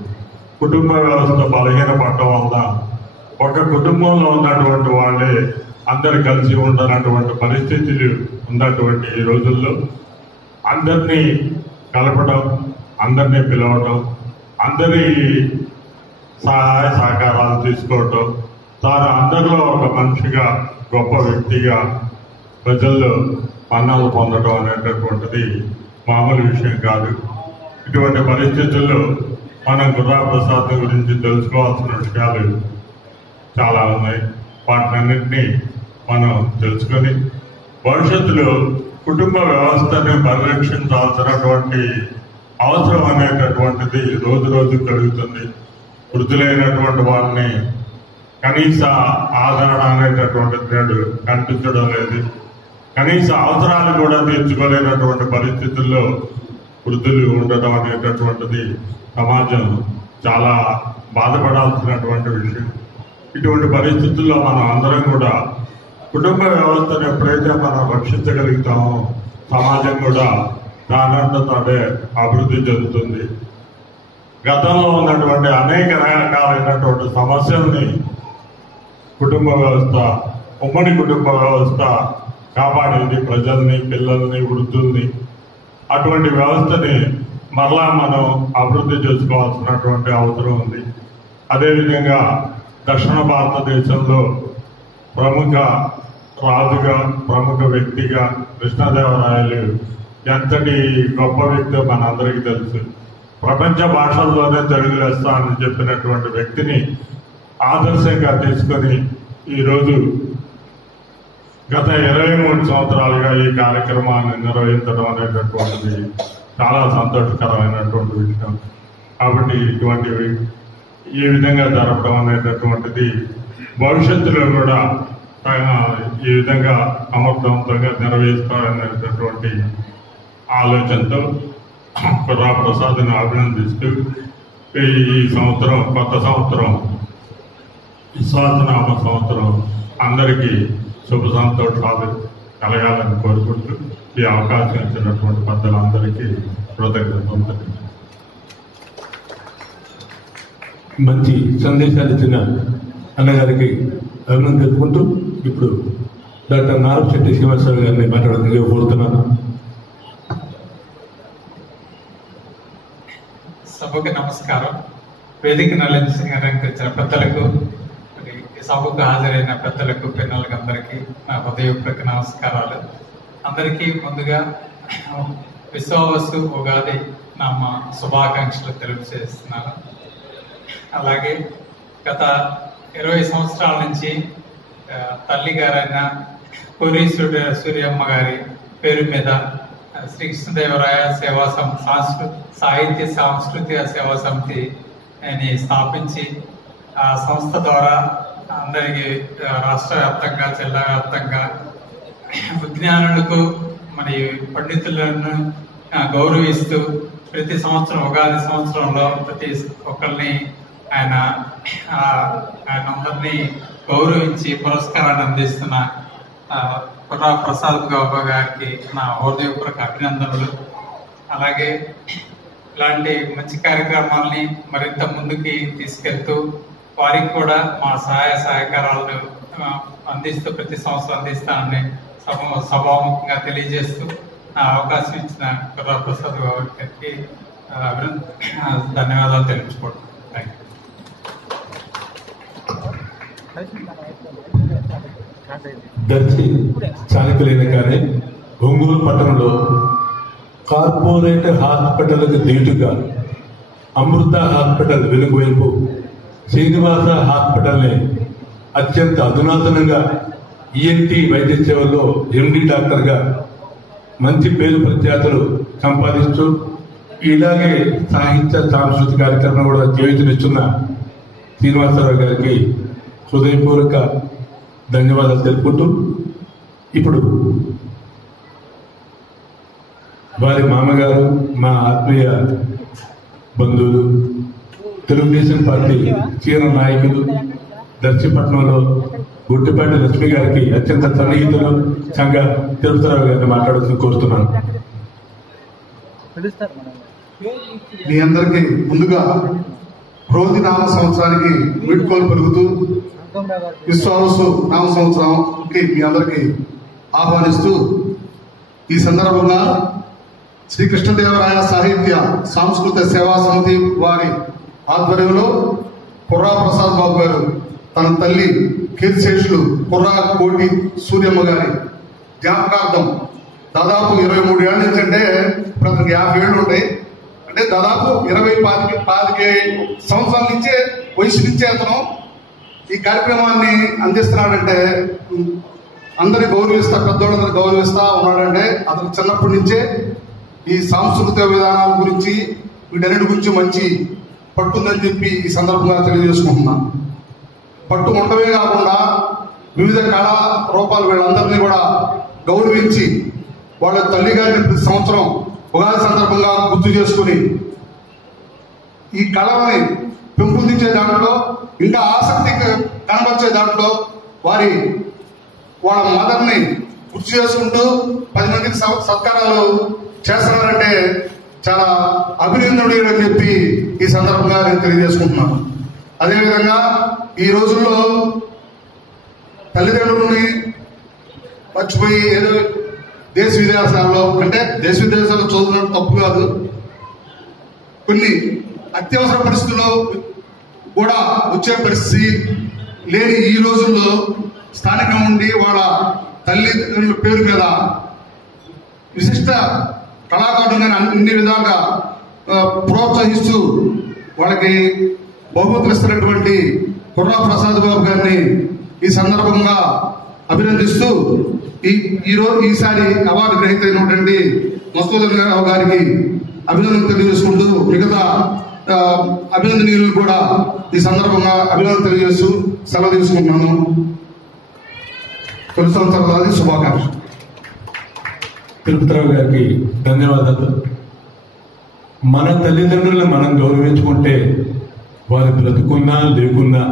కుటుంబ వ్యవస్థ బలహీనపడటం వల్ల ఒక కుటుంబంలో ఉన్నటువంటి వాళ్ళే అందరు కలిసి ఉండనటువంటి పరిస్థితులు ఉన్నటువంటి ఈ రోజుల్లో అందరినీ కలపడం, అందరినీ పిలవడం, అందరి సహాయ సహకారాలు తీసుకోవటం, తాను అందరిలో ఒక మనిషిగా గొప్ప వ్యక్తిగా ప్రజల్లో మన్నలు పొందడం అనేటటువంటిది మామూలు విషయం కాదు. ఇటువంటి పరిస్థితుల్లో మనం గుర్రా ప్రసాద్ గురించి తెలుసుకోవాల్సిన విషయాలు చాలా ఉన్నాయి. వాటినన్నింటినీ మనం తెలుసుకొని భవిష్యత్తులో కుటుంబ వ్యవస్థని పరిరక్షించాల్సినటువంటి అవసరం అనేటటువంటిది రోజు రోజు కలుగుతుంది. వృద్ధులైనటువంటి వారిని కనీస ఆదరణ అనేటటువంటిది నేడు కనిపించడం లేదు. కనీస అవసరాలు కూడా తీర్చుకోలేనటువంటి పరిస్థితుల్లో వృద్ధులు ఉండటం అనేటటువంటిది సమాజం చాలా బాధపడాల్సినటువంటి విషయం. ఇటువంటి పరిస్థితుల్లో మనం అందరం కూడా కుటుంబ వ్యవస్థను ఎప్పుడైతే మనం రక్షించగలుగుతామో సమాజం కూడా దానంతా తానే అభివృద్ధి చెందుతుంది. గతంలో ఉన్నటువంటి అనేక రకాలైనటువంటి సమస్యల్ని కుటుంబ వ్యవస్థ, ఉమ్మడి కుటుంబ వ్యవస్థ కాపాడేది ప్రజల్ని, పిల్లల్ని, వృద్ధుల్ని. అటువంటి వ్యవస్థని మరలా మనం అభివృద్ధి చేసుకోవాల్సినటువంటి అవసరం ఉంది. అదేవిధంగా దక్షిణ భారతదేశంలో ప్రముఖ రాజుగా, ప్రముఖ వ్యక్తిగా కృష్ణదేవరాయలు ఎంతటి గొప్ప వ్యక్తి మనందరికీ తెలుసు. ప్రపంచ భాషల్లోనే తెలుగు లెస్స అని చెప్పినటువంటి వ్యక్తిని ఆదర్శంగా తీసుకొని ఈరోజు గత 23 సంవత్సరాలుగా ఈ కార్యక్రమాన్ని నిర్వహించడం అనేటటువంటిది చాలా సంతోషకరమైనటువంటి విషయం. కాబట్టి ఇటువంటివి ఈ విధంగా జరపడం అనేటటువంటిది భవిష్యత్తులో కూడా ఈ విధంగా సమర్థవంతంగా నెరవేర్చాలనేటటువంటి ఆలోచనతో గుర్రా ప్రసాద్ని అభినందిస్తూ ఈ సంవత్సరం, కొత్త సంవత్సరం, విశ్వాసనామ సంవత్సరం అందరికీ శుభ సంతోషాలు కలగాలని కోరుకుంటూ ఈ అవకాశం ఇచ్చినటువంటి పెద్దలందరికీ కృతజ్ఞతలు. మంచి సందేశాలు ఇచ్చిన అన్నగారికి అభినందన తెలుపుకుంటూ ఇప్పుడు డాక్టర్ నారపశెట్టి శ్రీనివాసరావు గారిని మాట్లాడడానికి కోరుతున్నాను. సభకు నమస్కారం. వేదికను అలంకరించిన పెద్దలకు, ఈ సభకు హాజరైన పెద్దలకు, పిల్లలకు అందరికీ నా హృదయపూర్వక నమస్కారాలు. అందరికీ ముందుగా విశ్వావసు ఉగాది నామ శుభాకాంక్షలు తెలియజేస్తున్నాను. అలాగే గత 20 సంవత్సరాల నుంచి తల్లి గారైన పూరి సూర్యమ్మ గారి పేరు మీద శ్రీకృష్ణదేవరాయ సేవా సాహిత్య సాంస్కృతిక సేవా సమితిని స్థాపించి ఆ సంస్థ ద్వారా అందరికీ రాష్ట్ర వ్యాప్తంగా, జిల్లా వ్యాప్తంగా విజ్ఞానులకు మరియు పండితులను గౌరవిస్తూ ప్రతి సంవత్సరం ఉగాది సంవత్సరంలో ప్రతి ఒక్కరిని ఆయన అందరినీ గౌరవించి పురస్కారాన్ని అందిస్తున్న గుర్రా ప్రసాద్ బాబు గారికి నా హృదయపూర్వక అభినందనలు. అలాగే ఇలాంటి మంచి కార్యక్రమాలని మరింత ముందుకి తీసుకెళ్తూ వారికి కూడా మా సహాయ సహకారాలను అందిస్తూ ప్రతి సంవత్సరం అందిస్తానని సభాముఖంగా తెలియజేస్తూ నా అవకాశం ఇచ్చిన గుర్రా ప్రసాద్ బాబు గారికి ధన్యవాదాలు తెలుపుకోవడం. దర్శి చాణక్యులైన కానీ ఒంగోలు పట్టణంలో కార్పొరేట్ హాస్పిటల్కు దీటుగా అమృత హాస్పిటల్ వెనుకవైపు శ్రీనివాస హాస్పిటల్ని అత్యంత అధునాతనంగా ఈఎన్టీ వైద్య సేవల్లో ఎండి డాక్టర్గా మంచి పేరు ప్రఖ్యాతులు సంపాదిస్తూ ఇలాగే సాహిత్య సాంస్కృతిక కార్యక్రమం కూడా చేయుతనిస్తున్న శ్రీనివాసరావు గారికి హృదయపూర్వక ధన్యవాదాలు తెలుపుకుంటూ ఇప్పుడు వారి మామగారు, మా ఆత్మీయ బంధువులు, తెలుగుదేశం పార్టీ చీర నాయకులు, దర్శిపట్నంలో గుట్టిపాటి లక్ష్మి గారికి అత్యంత సన్నిహితులు సంఘ తిరుపతిరావు గారిని మాట్లాడుతూ కోరుతున్నాను. మీ అందరికీ ముందుగా క్రోధి నామ సంవత్సరానికి వీడ్కోలు పలుకుతూ విశ్వావసు నామ సంవత్సరంకి మీ అందరికీ ఆహ్వానిస్తూ ఈ సందర్భంగా శ్రీకృష్ణదేవరాయ సాహిత్య సాంస్కృతిక సేవా సమితి వారి ఆధ్వర్యంలో కుర్రా ప్రసాద్ బాబు గారు తన తల్లి కీర్తిశేషులు కుర్రా కోటి సూర్యమ్మ గారి జ్ఞాపకార్థం దాదాపు 23 ఏళ్ళ నుంచి, అంటే ఇప్పుడు 50 ఏళ్ళు ఉంటాయి, అంటే దాదాపు 25 సంవత్సరాల నుంచే వయసు నుంచే అతను ఈ కార్యక్రమాన్ని అందిస్తున్నాడంటే, అందరినీ గౌరవిస్తా, పెద్దోళ్ళందరూ గౌరవిస్తా ఉన్నాడంటే అతను చిన్నప్పటి నుంచే ఈ సాంస్కృతిక విధానాల గురించి వీటన్నిటి గురించి మంచి పట్టుందని చెప్పి ఈ సందర్భంగా తెలియజేసుకుంటున్నాను. పట్టు ఉండమే కాకుండా వివిధ కళా రూపాలు వీళ్ళందరినీ కూడా గౌరవించి వాళ్ళ తల్లి గారిని ప్రతి సంవత్సరం ఉగాది సందర్భంగా గుర్తు చేసుకుని ఈ కళని పెంపొందించే దాంట్లో, ఇంకా ఆసక్తి కనబరిచే దాంట్లో వాళ్ళ మదర్ని గుర్తు చేసుకుంటూ 10 మందికి సత్కారాలు చేస్తున్నారంటే చాలా అభినందనీయుడు అని చెప్పి ఈ సందర్భంగా నేను తెలియజేసుకుంటున్నాను. అదేవిధంగా ఈ రోజుల్లో తల్లిదండ్రులని మర్చిపోయి ఏదో దేశ విదేశాల్లో, అంటే దేశ విదేశాల్లో చదువుతున్నట్టు తప్పు కాదు, కొన్ని అత్యవసర పరిస్థితుల్లో కూడా వచ్చే పరిస్థితి లేని ఈ రోజుల్లో స్థానికంగా ఉండి వాళ్ళ తల్లిదండ్రుల పేరు మీద విశిష్ట కళాకారులను అన్ని విధాలుగా ప్రోత్సహిస్తూ వాళ్ళకి బహుమతులు ఇస్తున్నటువంటి కుర్రా ప్రసాద్ బాబు గారిని ఈ సందర్భంగా అభినందిస్తూ ఈసారి అవార్డు గ్రహీత అయినటువంటి మస్తూదరావు గారికి అభినందనలు తెలియజేసుకుంటూ మిగతా అభినందనీయులు కూడా ఈ సందర్భంగా అభినందనలు తెలియజేస్తూ సెలవు తీసుకుంటున్నాను. తొలి సంవత్సరాల శుభాకాంక్షలు. తిరుపతిరావు గారికి ధన్యవాదాలు. మన తల్లిదండ్రులను మనం గౌరవించుకుంటే వారు బ్రతుకున్నా లేకున్నా,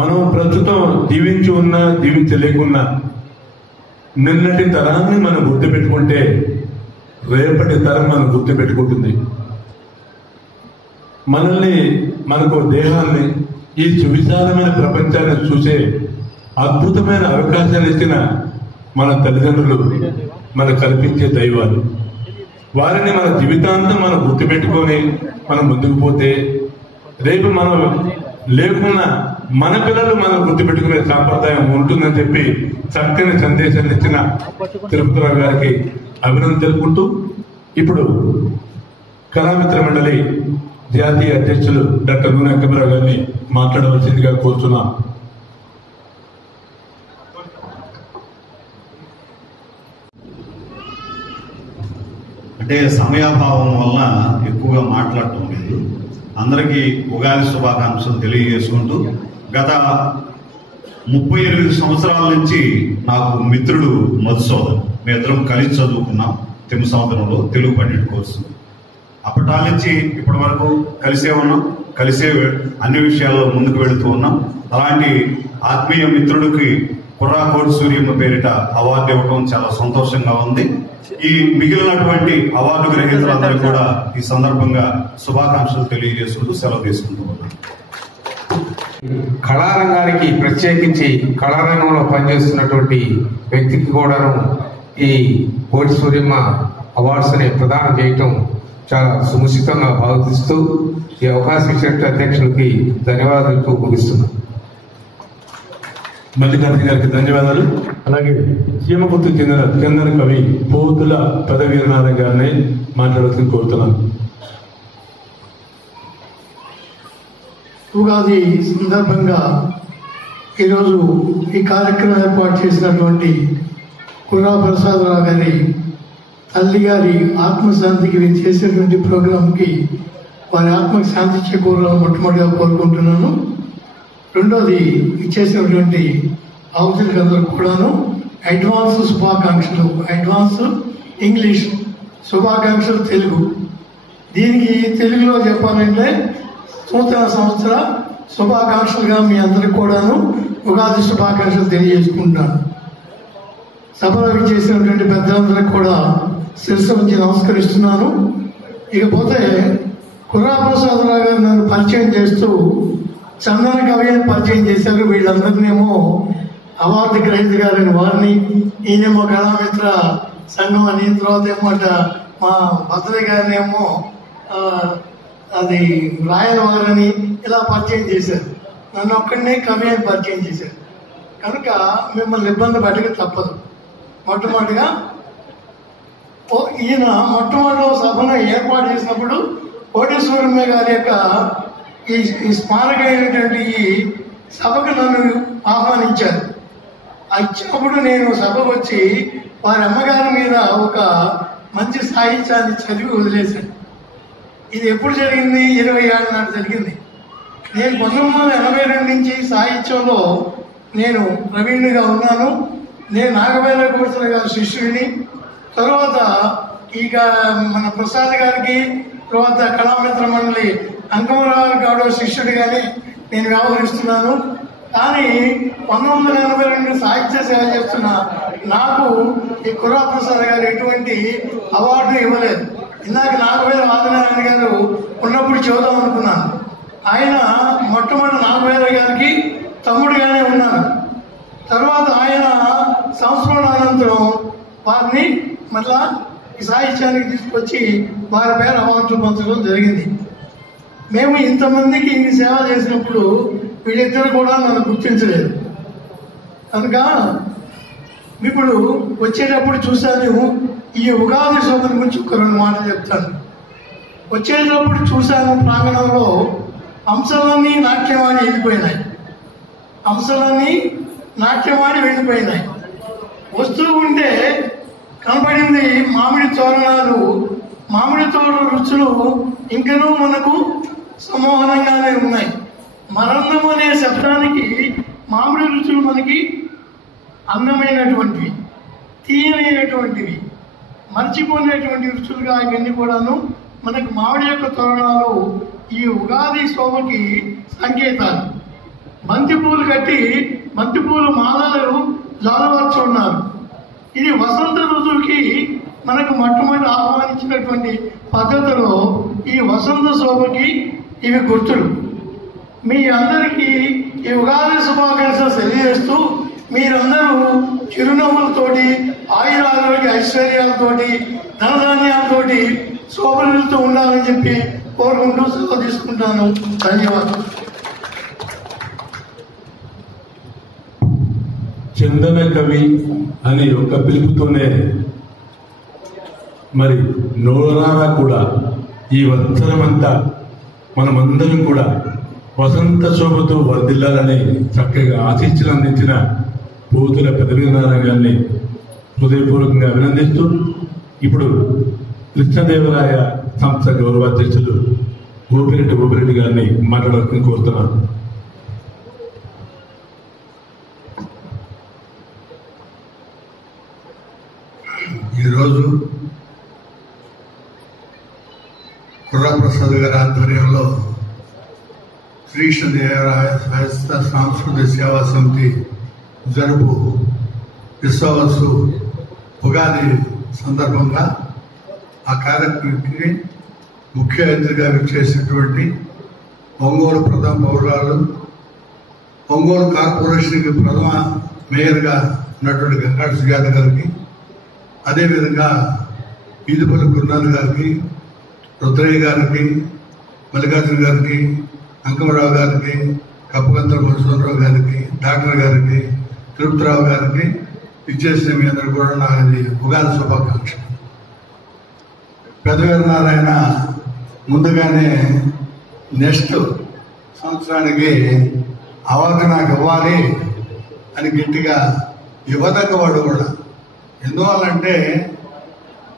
మనం ప్రస్తుతం దీవించి ఉన్నా దీవించలేకున్నా, నిన్నటి తరాన్ని మనం గుర్తుపెట్టుకుంటే రేపటి తరం మనం గుర్తుపెట్టుకుంటుంది. మనల్ని, మనకు దేహాన్ని, ఈ సువిశాలమైన ప్రపంచాన్ని చూసే అద్భుతమైన అవకాశాలు ఇచ్చిన మన తల్లిదండ్రులు మనకు కల్పించే దైవాలు. వారిని మన జీవితాంతం మనం గుర్తుపెట్టుకొని మనం ముందుకు పోతే రేపు మనం లేకున్నా మన పిల్లలు మనం గుర్తుపెట్టుకునే సాంప్రదాయం ఉంటుందని చెప్పి చక్కని సందేశాన్ని ఇచ్చిన తిరుపతిరావు గారికి అభినందన తెలుపుకుంటూ, ఇప్పుడు కళామిత్ర మండలి జాతీయ అధ్యక్షులు డాక్టర్ నూనె అంకమరావు గారిని మాట్లాడవలసిందిగా కోరుతున్నాం. అంటే సమయాభావం వల్ల ఎక్కువగా మాట్లాడటం లేదు. అందరికీ ఉగాది శుభాకాంక్షలు తెలియజేసుకుంటూ, గత 38 సంవత్సరాల నుంచి నాకు మిత్రుడు మధుసూదన్, మీ ఇద్దరం కలిసి చదువుకున్నాం తిమ్మసముద్రంలో తెలుగు పండిట్ కోర్సు. అప్పటి నుంచి ఇప్పటి వరకు కలిసే ఉన్నాం, కలిసే అన్ని విషయాల్లో ముందుకు వెళుతూ ఉన్నాం. అలాంటి ఆత్మీయ మిత్రుడికి కుర్రా కోటి సూర్యమ్మ పేరిట అవార్డు ఇవ్వడం చాలా సంతోషంగా ఉంది. ఈ మిగిలినటువంటి అవార్డు గ్రహీతలందరికీ కూడా ఈ సందర్భంగా శుభాకాంక్షలు తెలియజేసుకుంటూ సెలవు తీసుకుంటూ ఉన్నాను. కళారంగానికి ప్రత్యేకించి కళారంగంలో పనిచేస్తున్నటువంటి వ్యక్తికి కూడాను ఈ కోటి సూర్యమ్మ అవార్డ్స్ ని ప్రదానం చేయటం చాలా సుముఖితంగా భావిస్తూ ఈ అవకాశం ఇచ్చినట్టు అధ్యక్షులకి ధన్యవాదాలు ముగిస్తున్నాను. మల్లికార్జున గారికి ధన్యవాదాలు. అలాగే చీమకుర్తికి చెందిన చందన కవి పోతుల పదవీరనారాయణ గారిని మాట్లాడాల్సింది కోరుతున్నాను. ఉగాది సందర్భంగా ఈరోజు ఈ కార్యక్రమం ఏర్పాటు చేసినటువంటి కుర్రా ప్రసాదరావు గారి తల్లి గారి ఆత్మశాంతికి చేసేటువంటి ప్రోగ్రాంకి వారి ఆత్మకి శాంతి చేకూరాలని మొట్టమొదటిగా కోరుకుంటున్నాను. రెండోది ఇచ్చేసినటువంటి ఆఫీసర్కి అందరూ కూడాను అడ్వాన్స్ శుభాకాంక్షలు, అడ్వాన్స్ ఇంగ్లీష్ శుభాకాంక్షలు తెలుగు. దీనికి తెలుగులో చెప్పాలంటే నూతన సంవత్సర శుభాకాంక్షలుగా మీ అందరికి కూడాను ఉగాది శుభాకాంక్షలు తెలియజేసుకుంటున్నాను. సభలో చేసినటువంటి పెద్దలందరికీ కూడా శిరస్సు ఉంచి నమస్కరిస్తున్నాను. ఇకపోతే కుర్రా ప్రసాదరావు గారు నన్ను పరిచయం చేస్తూ చందన కవిని పరిచయం చేశారు. వీళ్ళందరినేమో అవార్డు గ్రహీత గారిని వారిని, ఈయనేమో కళామిత్ర సంఘం అని, తర్వాత ఏమో మా భద్రయ్య గారిని ఏమో అది రాయల వారని ఇలా పరిచయం చేశారు. నన్ను ఒక్కడినే కవి అని పరిచయం చేశారు. కనుక మిమ్మల్ని ఇబ్బంది పట్టక తప్పదు. మొట్టమొదటిగా ఈయన మొట్టమొదటి సభను ఏర్పాటు చేసినప్పుడు కోటేశ్వరమ్మ గారి యొక్క ఈ స్మారక అయినటువంటి ఈ సభకు నన్ను ఆహ్వానించారు. వచ్చినప్పుడు నేను సభకు వచ్చి వారి అమ్మగారి మీద ఒక మంచి సాహిత్యాన్ని చదివి వదిలేశాను. ఇది ఎప్పుడు జరిగింది? 20 ఏళ్ళ నాటి జరిగింది. నేను 1982 నుంచి సాహిత్యంలో నేను ప్రవీణుడిగా ఉన్నాను. నేను నాగవేల కోర్సుల గారి శిష్యుడిని. తర్వాత ఇక మన ప్రసాద్ గారికి, తర్వాత కళామిత్ర మండలి అంకమరావు గౌడ శిష్యుడిగానే నేను వ్యవహరిస్తున్నాను. కానీ 1982 సాహిత్య సేవ చేస్తున్న నాకు ఈ కుర్రా ప్రసాద్ గారు ఎటువంటి అవార్డు ఇవ్వలేదు. ఇందాక నాగవేల ఆదినారాయణ గారు ఉన్నప్పుడు చూద్దాం అనుకున్నాను. ఆయన మొట్టమొదటి నాగవేల గారికి తమ్ముడుగానే ఉన్నారు. తర్వాత ఆయన సంస్మరణ అనంతరం వారిని మళ్ళా ఈ సాహిత్యానికి తీసుకొచ్చి వారి పేరు అవార్డు పంచడం జరిగింది. మేము ఇంతమందికి ఇన్ని సేవ చేసినప్పుడు వీళ్ళిద్దరు కూడా నన్ను గుర్తించలేదు. కనుక ఇప్పుడు వచ్చేటప్పుడు చూశాను, ఈ ఉగాది శోభన గురించి ఒక 2 మాటలు చెప్తాను. వచ్చేటప్పుడు చూశాను, ప్రాంగణంలో అంశాలన్నీ నాట్యమాడి వెళ్ళిపోయినాయి. అంశాలన్నీ నాట్యమాడి వెళ్ళిపోయినాయి. వస్తూ ఉంటే కనపడింది మామిడి తోరణాలు. మామిడి తోట రుచులు ఇంకనూ మనకు సమ్మోహనంగానే ఉన్నాయి. మరణం అనే శబ్దానికి మామిడి రుచులు మనకి అందమైనటువంటివి, తీయనైనటువంటివి, మర్చిపోయినటువంటి రుచులుగా ఇవన్నీ కూడాను మనకు మామిడి యొక్క తోరణాలు ఈ ఉగాది శోభకి సంకేతాలు. బంతిపూలు కట్టి బంతిపూలు మాలలు జాలవర్చున్నారు. ఇది వసంత ఋతువుకి మనకు మొట్టమొదటి ఆహ్వానించినటువంటి పద్ధతిలో ఈ వసంత శోభకి ఇవి గుర్తులు. మీ అందరికీ ఈ ఉగాది శుభాకాంక్షలు తెలియజేస్తూ మీరందరూ చిరునవ్వులతోటి, ఆయురారోగ్య ఐశ్వర్యాలతోటి, ధనధాన్యాలతోటి శోభలతో ఉండాలని చెప్పి కోరుకుంటూ సెలవు తీసుకుంటాను. ధన్యవాదాలు. చందన కవి అనే ఒక పిలుపుతోనే మరి నోరారా కూడా ఈ వత్సరమంతా మనమందరం కూడా వసంత శోభతో వర్ధిల్లాలని చక్కగా ఆశీస్సులు అందించిన పోతుల పెదవినారాయణ గారిని హృదయపూర్వకంగా అభినందిస్తూ ఇప్పుడు కృష్ణదేవరాయ సంస్థ గౌరవాధ్యక్షులు గోపిరెడ్డి గారిని మాట్లాడాలని కోరుతున్నాను. ఈరోజు కుర్రా ప్రసాద్ గారి ఆధ్వర్యంలో శ్రీకృష్ణదేవరాయ సాహిత్య సాంస్కృతిక సేవా సమితి జరుపు విశ్వవసు ఉగాది సందర్భంగా ఆ కార్యక్రమానికి ముఖ్య అతిథిగా విచ్చేసినటువంటి ఒంగోలు ప్రథమ పౌరాలు, ఒంగోలు కార్పొరేషన్కి ప్రథమ మేయర్గా ఉన్నటువంటి గంగాడు సుజాత గారికి, అదేవిధంగా ఈదుపల్లి గురునాథ్ గారికి, రుద్రయ్య గారికి, మల్లికార్జున గారికి, అంకమరావు గారికి, కప్పగంతల మధుసూదనరావు గారికి, డాక్టర్ గారికి, తిరుపతిరావు గారికి ఇచ్చేసిన మీ అందరూ కూడా నాది ఉగాది శుభాకాంక్ష. పెదవీరనారాయణ ముందుగానే నెక్స్ట్ సంవత్సరానికి అవార్డు నాకు ఇవ్వాలి అని గట్టిగా ఇవ్వదగ్గవాడు కూడా. ఎందువల్లంటే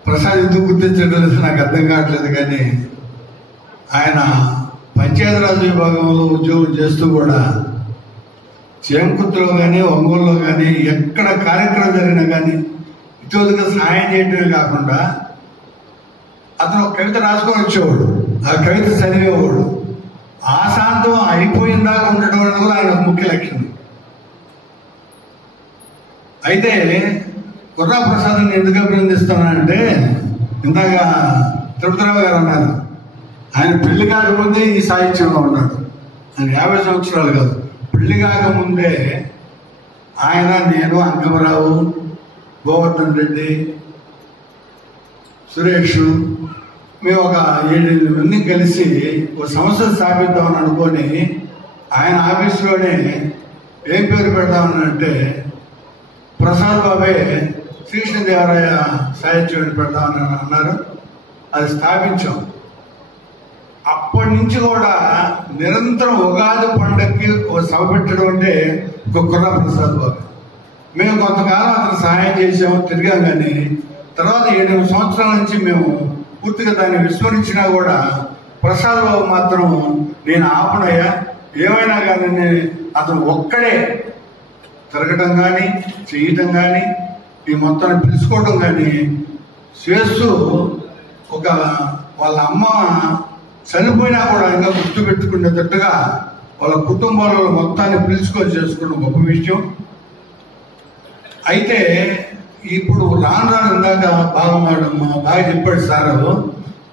ప్రసాద్ ఎందుకు గుర్తించడం నాకు అర్థం కావట్లేదు. కానీ ఆయన పంచాయతీరాజ్ విభాగంలో ఉద్యోగం చేస్తూ కూడా చేమకుర్తిలో కానీ ఒంగోలులో కానీ ఎక్కడ కార్యక్రమం జరిగినా కానీ ఇతరులకు సహాయం చేయడమే కాకుండా అతను ఒక కవిత రాసుకొని వచ్చేవాడు, ఆ కవిత చదివేవాడు. ఆశాంతం అయిపోయిందాకా ఉండడం అనేది కూడా ఆయన ముఖ్య లక్ష్యం. అయితే కుర్రా ప్రసాద్ని ఎందుకు అభినందిస్తున్నానంటే, ఇందాక తిరుపతిరావు గారు అన్నారు, ఆయన పెళ్లి కాకముందే ఈ సాహిత్యంలో ఉన్నాడు. ఆయన 50 సంవత్సరాలు కాదు, పెళ్లి కాకముందే ఆయన, నేను, అంకమరావు, గోవర్ధన్ రెడ్డి, సురేష్, మేము ఒక 7 మంది కలిసి ఒక సంస్థ స్థాపిద్దామని అనుకొని ఆయన ఆఫీసులోనే ఏం పేరు పెడదామని అంటే ప్రసాద్ బాబే శ్రీకృష్ణదేవరాయ సాహిత్యం పెడదామని అన్నారు. అది స్థాపించాం. అప్పటి నుంచి కూడా నిరంతరం ఉగాది పండగకి ఒక సభ పెట్టడం అంటే ఒక కుర్రా ప్రసాద్ బాబు. మేము కొంతకాలం అతను సహాయం చేసాము, తిరిగాం. కానీ తర్వాత 7 సంవత్సరాల నుంచి మేము పూర్తిగా దాన్ని విస్మరించినా కూడా ప్రసాద్ బాబు మాత్రం నేను ఆపనయ్యా, ఏమైనా కానీ అతను ఒక్కడే తిరగటం కానీ చేయటం కానీ ఈ మొత్తాన్ని పిలుచుకోవడం కానీ చేస్తూ ఒక వాళ్ళ అమ్మ చనిపోయినా కూడా ఇంకా గుర్తు పెట్టుకునేటట్టుగా వాళ్ళ కుటుంబాలలో మొత్తాన్ని పిలుచుకొని చేసుకున్న గొప్ప విషయం. అయితే ఇప్పుడు రాను ఇందాక బాగా చెప్పాడు సారు,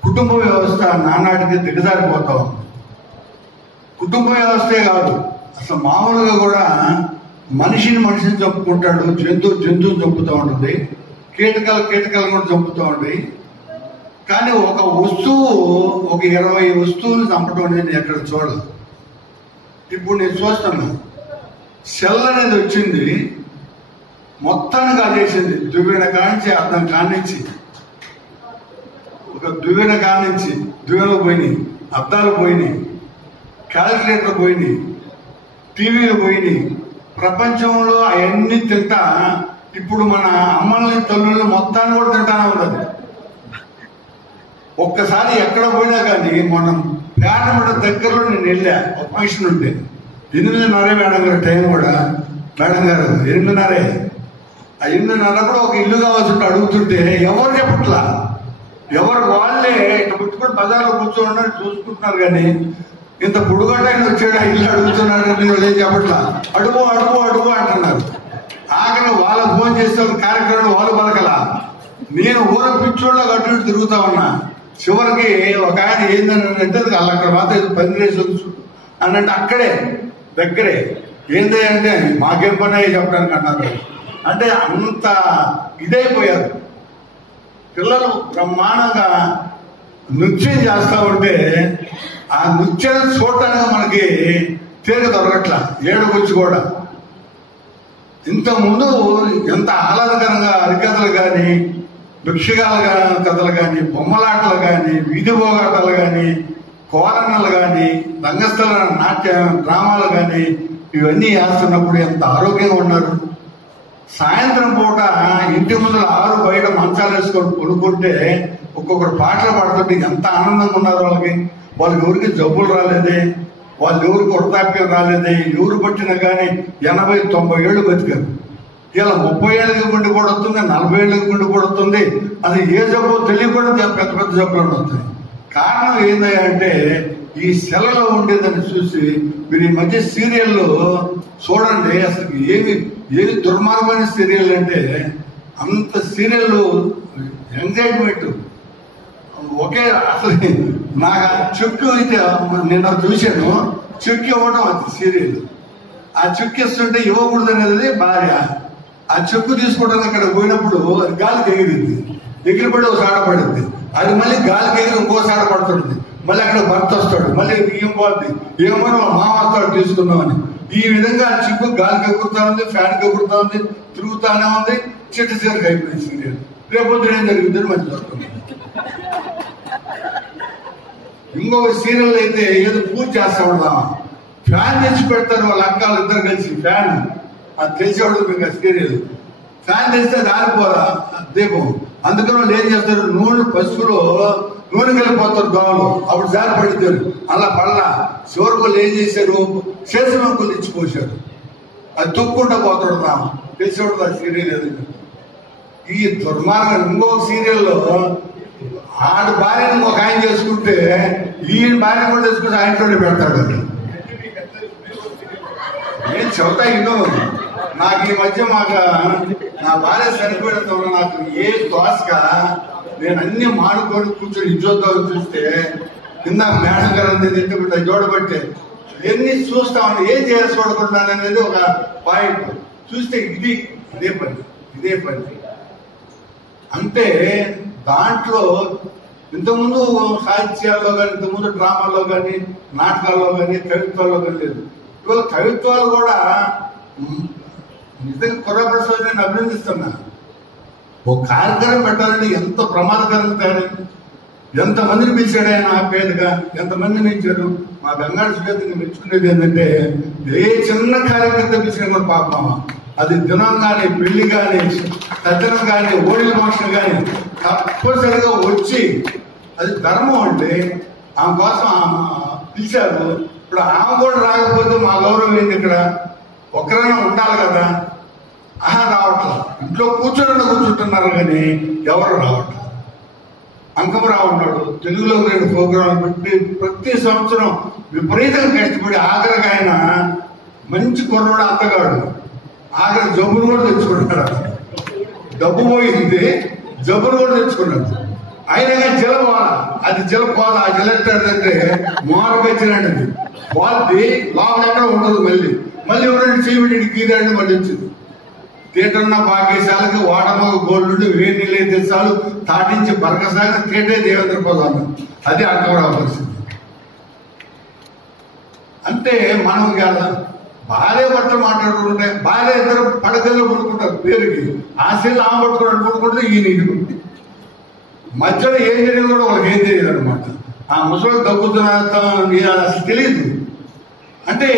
కుటుంబ వ్యవస్థ నానాటికి దిగజారిపోతాం. కుటుంబ వ్యవస్థే కాదు, అసలు మామూలుగా కూడా మనిషిని చంపుకుంటాడు, జంతువుని చంపుతూ ఉంటుంది, కీటకాలు కూడా చంపుతూ ఉంటాయి. కానీ ఒక వస్తువు, ఒక 20 వస్తువులు చంపడం అనేది నేను ఎక్కడ చూడలేదు. ఇప్పుడు నేను చూస్తున్నా, సెల్ అనేది వచ్చింది, మొత్తాన్ని కాజేసింది. దువ్వెన కానించి అర్థం కానించి, ఒక దువ్వెన కానించి దువ్వెనలు పోయినాయి, అద్దాలు పోయినాయి, క్యాలిక్యులేటర్లు పోయినాయి, టీవీలు పోయినాయి. ప్రపంచంలో అవన్నీ తింటా ఇప్పుడు మన అమ్మల్ని తల్లుల్ని మొత్తాన్ని కూడా తింటానే ఉన్నది. ఒక్కసారి ఎక్కడ పోయినా కానీ మొన్న పేటమడ దగ్గరలో నేను వెళ్ళా, ఒక ఫంక్షన్ ఉంటే 8:30 మేడం గారు టైం కూడా, మేడం గారు 8:30, ఆ 8:30 కూడా ఒక ఇల్లు కావాల్సి అడుగుతుంటే ఎవరు చెప్పట్లా, ఎవరు వాళ్ళే ఇట్లా పుట్టుకొని బజార్లో కూర్చోండి చూసుకుంటున్నారు. కానీ ఇంత పొడుగడ్డ వచ్చాడు ఆ ఇల్లు అడుగుతున్నాడు వాళ్ళు ఏం చెప్పట్లా, అడుగు అంటున్నారు. ఆఖరి వాళ్ళకు ఫోన్ చేస్తే కార్యక్రమం వాళ్ళు పలకలా, నేను ఊర పిచ్చోళ్ళ అటు ఇటు తిరుగుతా ఉన్నా. చివరికి ఒక ఆయన ఏందని అంటే వాళ్ళు అక్కడ మాత్రం పనిచేసి అనంటే అక్కడే దగ్గరే ఏంటి అంటే మాకేం పని అయ్యి చెప్పడానికి అన్నారు. అంటే అంత ఇదైపోయారు. పిల్లలు బ్రహ్మాండంగా నృత్యం చేస్తూ ఉంటే ఆ నృత్యం చూడటానికి మనకి తీరిక దొరకట్లా. ఏడుకొచ్చి కూడా ఇంతకుముందు ఎంత ఆహ్లాదకరంగా హరికథలు కానీ, భిక్షగాల కథలు కానీ, బొమ్మలాటలు కానీ, వీధి భోగాటలు కానీ, కోరన్నలు కానీ, రంగస్థల నాట్య డ్రామాలు కానీ ఇవన్నీ వేస్తున్నప్పుడు ఎంత ఆరోగ్యంగా ఉన్నారు. సాయంత్రం పూట ఇంటి ముందర 6 బయట మంచాలు వేసుకొని కొనుక్కుంటే ఒక్కొక్కరు పాటలు పాడుతుంటే ఎంత ఆనందంగా ఉన్నారు. వాళ్ళకి ఎవరికి జబ్బులు రాలేదే, వాళ్ళు ఎవరికి వృద్ధాప్యం రాలేదే, ఎవరు పట్టినా కానీ 80-90 ఏళ్ళు బతికారు. ఇలా 30 ఏళ్ళకి గుండె కూడా వస్తుంది, 40 ఏళ్ళకి గుండె కూడా వస్తుంది. అది ఏ జబ్బు తెలియకుండా పెద్ద పెద్ద జబ్బులు వస్తాయి. కారణం ఏంటంటే ఈ సెలలో ఉండేదని చూసి మీరు ఈ మధ్య సీరియల్లో చూడండి. అసలు ఏమి దుర్మార్గమైన సీరియల్ అంటే అంత సీరియల్ ఎంజాయ్మెంట్ ఒకే. అసలు నాకు చెక్కు అయితే నిన్న చూశాను, చెక్కు ఇవ్వడం అది సీరియల్. ఆ చెక్కు ఇస్తుంటే ఇవ్వకూడదు అనేది భార్య. ఆ చెక్కు తీసుకోవడానికి అక్కడ పోయినప్పుడు అది గాలికి ఎగిరింది, ఎగిరిపడి ఒకసారి ఆడపడింది, అది మళ్ళీ గాలికి ఎగిరి ఇంకోసారి పడుతుంది. మళ్ళీ అక్కడ భర్త వస్తాడు, మళ్ళీ బియ్యం పోతుంది, ఏమో మామ వస్తాడు తీసుకుందామని. ఈ విధంగా చిక్కు గాలికి ఎగురుతా ఉంది, ఫ్యాన్కి ఎగురుతా ఉంది, తిరుగుతానే ఉంది. చిట్ట చివరికి అయిపోయింది సీరియల్. రేపొద్దు ఏం జరుగుతుంది మంచి వస్తుంది. ఇంకొక సీరియల్ అయితే ఏదో పూజ చేస్తా ఉందామా, ఫ్యాన్ తెచ్చి పెడతారు వాళ్ళ అక్కలు ఇద్దరు కలిసి. ఫ్యాన్ అది తెలిసేవాడు మీకు ఆ సీరియల్. ఫ్యాన్ తెస్తే దారిపోరా దీపం. అందుకని వాళ్ళు ఏం చేస్తారు, నూనె పసుపులో నూనె వెళ్ళిపోతారు దోమలు, అప్పుడు జారి పడితారు. అలా పడలా చివరికి వాళ్ళు ఏం చేశారు, శేషమంకులు ఇచ్చిపోసారు. అది తొక్కుంటా పోతాడు రామ. తెలిసేవాడు ఆ సీరియల్ ఏది. ఈ దుర్మార్గం. ఇంకొక సీరియల్లో ఆడు భార్యను ఒక ఆయన చేసుకుంటే ఈయన భార్య కూడా చేసుకుంటే ఆయనతోనే పెడతాడు. నేను చెబుతా ఇన్నో నాకు ఈ మధ్య నా భార్య చనిపోయిన తర్వాత నాకు ఏ దోసగా నేను అన్ని మాడుకొని కూర్చొని ఇచ్చొద్దామని చూస్తే కింద మేడం గారు తింటే జోడబట్టే ఎన్ని చూస్తా ఉన్నా ఏం చేయాల్సి చూడకుండాను అనేది ఒక పాయింట్. చూస్తే ఇదే పని అంటే దాంట్లో ఇంతకుముందు సాహిత్యాల్లో కానీ ఇంతకుముందు డ్రామాల్లో కానీ నాటకాల్లో కానీ కవిత్వాల్లో కానీ లేదు. ఇవాళ కవిత్వాలు కూడా నిజంగా కుర్రప్రసాద్ నేను అభినందిస్తున్నా. ఒక కార్యక్రమం పెట్టాలని ఎంత ప్రమాదకరంగా తయారైంది. ఎంతమందిని పిలిచాడు ఆయన ఆప్యాయతగా, ఎంతమందిని ఇచ్చారు. మా గంగాడు సుఖేతని మెచ్చుకునేది ఏంటంటే ఏ చిన్న కార్యక్రమం తెప్పించిన కూడా పాపం అది దినం కానీ పెళ్లి కానీ తద్దనం కానీ ఓడిల మోషన్ కానీ తప్పనిసరిగా వచ్చి అది ధర్మం అంటే ఆమె కోసం పిలిచారు. ఇప్పుడు ఆమె కూడా రాకపోతే మా గౌరవం ఏంటి? ఇక్కడ ఒక్కరైనా ఉండాలి కదా. రావట్లా, ఇంట్లో కూర్చుంటున్నారు కానీ ఎవరు రావట్లేదు. అంకమరావు ఉన్నాడు, తెలుగులో 2 ప్రోగ్రాంలు పెట్టి ప్రతి సంవత్సరం విపరీతంగా కష్టపడి ఆఖరికి ఆయన మంచి కుర్రోడు అంతగాడు ఆఖరి జబ్బులు కూడా తెచ్చుకుంటాడు. డబ్బు పోయింది, జబ్బులు కూడా తెచ్చుకున్నాడు. అయినా జలపోల అది జలపోల ఆ జలంటే మోరకొచ్చినది వాళ్ళది లోపల ఎక్కడ ఉండదు. మళ్ళీ ఎవరైనా చేయబడి గీదాడిని మళ్ళీ వచ్చింది. తీటన్న భాగ్యశాలకి వాడమగ గోల్డ్ వేడి నీళ్ళు తెచ్చాలు తాటించి బరకసాగి తీటే దేవేంద్ర పదాలు. అది అంకమరావు పరిస్థితి. అంటే మనం కాదు భార్య భర్త మాట్లాడుకుంటే భార్య ఇద్దరు పడకల్లో పడుకుంటారు పేరుకి, ఆశలు ఆమె పడుకుంటే ఈయన ఇడుకుంటే మధ్యలో ఏం జరిగింది కూడా వాళ్ళకి ఏం తెలియదు అనమాట. ఆ ముసలి దగ్గుతున్నా అసలు తెలియదు. అంటే